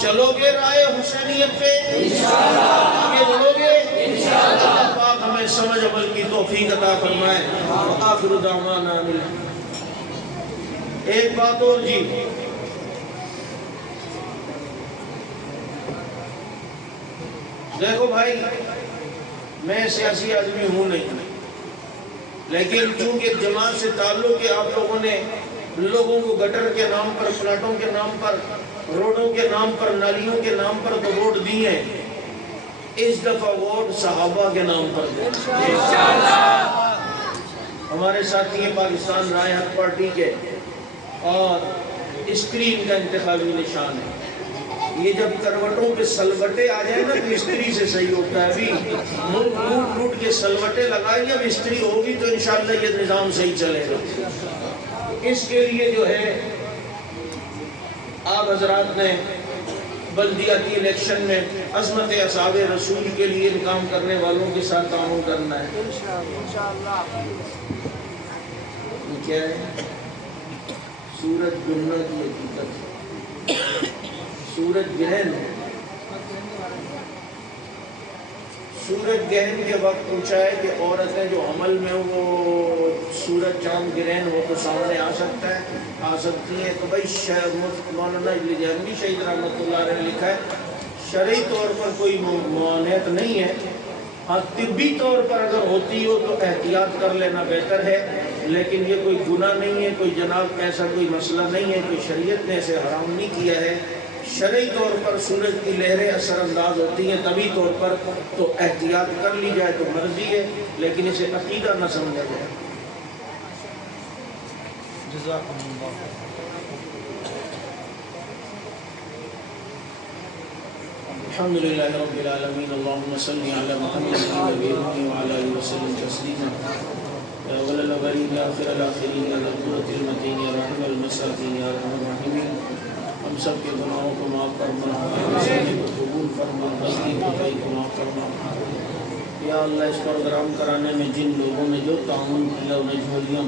چلو گے رائے حسینیت پہ؟ آگے بڑھو گے؟ اللہ پاک ہمیں سمجھ عمل کی توفیق عطا فرمائے۔ آخر دعوانا ایک بات اور جی، دیکھو بھائی، میں سیاسی آدمی ہوں نہیں، لیکن چونکہ جماعت سے تعلق ہے، آپ لوگوں نے لوگوں کو گٹر کے نام پر، پلاٹوں کے نام پر، روڈوں کے نام پر، نالیوں کے نام پر تو ووٹ دیے ہیں، اس دفعہ ووٹ صحابہ کے نام پر دیں۔ ہمارے ساتھی ہیں پاکستان رائے حق پارٹی کے، اور اسکرین کا انتخابی نشان ہے۔ یہ جب کروٹوں پہ سلوٹے آ جائیں نا تو استری سے صحیح ہوتا ہے۔ ابھی ملک لوٹ لوٹ کے سلوٹے لگائیں، جب استری ہوگی تو انشاءاللہ یہ نظام صحیح چلے گا۔ اس کے لیے جو ہے آپ حضرات نے بلدیاتی الیکشن میں عظمت اصحاب رسول کے لیے کام کرنے والوں کے ساتھ تعاون کرنا ہے۔ یہ کیا ہے؟ سورج گرنا کی حقیقت، سورج گرہن ہے۔ سورج گرہن کے وقت پوچھا ہے کہ عورتیں جو عمل میں وہ سورج چاند گرہن ہو تو سامنے آ سکتا ہے، آ سکتی ہیں؟ تو بھائی مولانا اجلی جہنگی شہید رحمۃ اللہ علیہ نے لکھا ہے شرعی طور پر کوئی ممانعت نہیں ہے، ہاں طبی طور پر اگر ہوتی ہو تو احتیاط کر لینا بہتر ہے، لیکن یہ کوئی گناہ نہیں ہے، کوئی جناب ایسا کوئی مسئلہ نہیں ہے، کوئی شریعت نے اسے حرام نہیں کیا ہے۔ شرعی طور پر سورج کی لہریں اثر انداز ہوتی ہیں طبی طور پر، تو احتیاط کر لی جائے تو مرضی ہے، لیکن اسے عقیدہ نہ سمجھا جائے۔ جزاکم اللہ۔ الحمدللہ رب العالمین، اللہم صلی علی محمد النبی وعلی آلہ وسلم تسلیما، یا اول الاولین یا آخر الاخرین یا ذا القوة المتین یا رحم المساکین یا ارحم الراحمین، ہم سب کے گناہوں کو معاف فرما، ہمارے کو قبول فرما، غلطی کوتاہی کو معاف فرما۔ یا اللہ اس پروگرام کرانے میں جن لوگوں نے جو تعاون کیا انہیں جھولیاں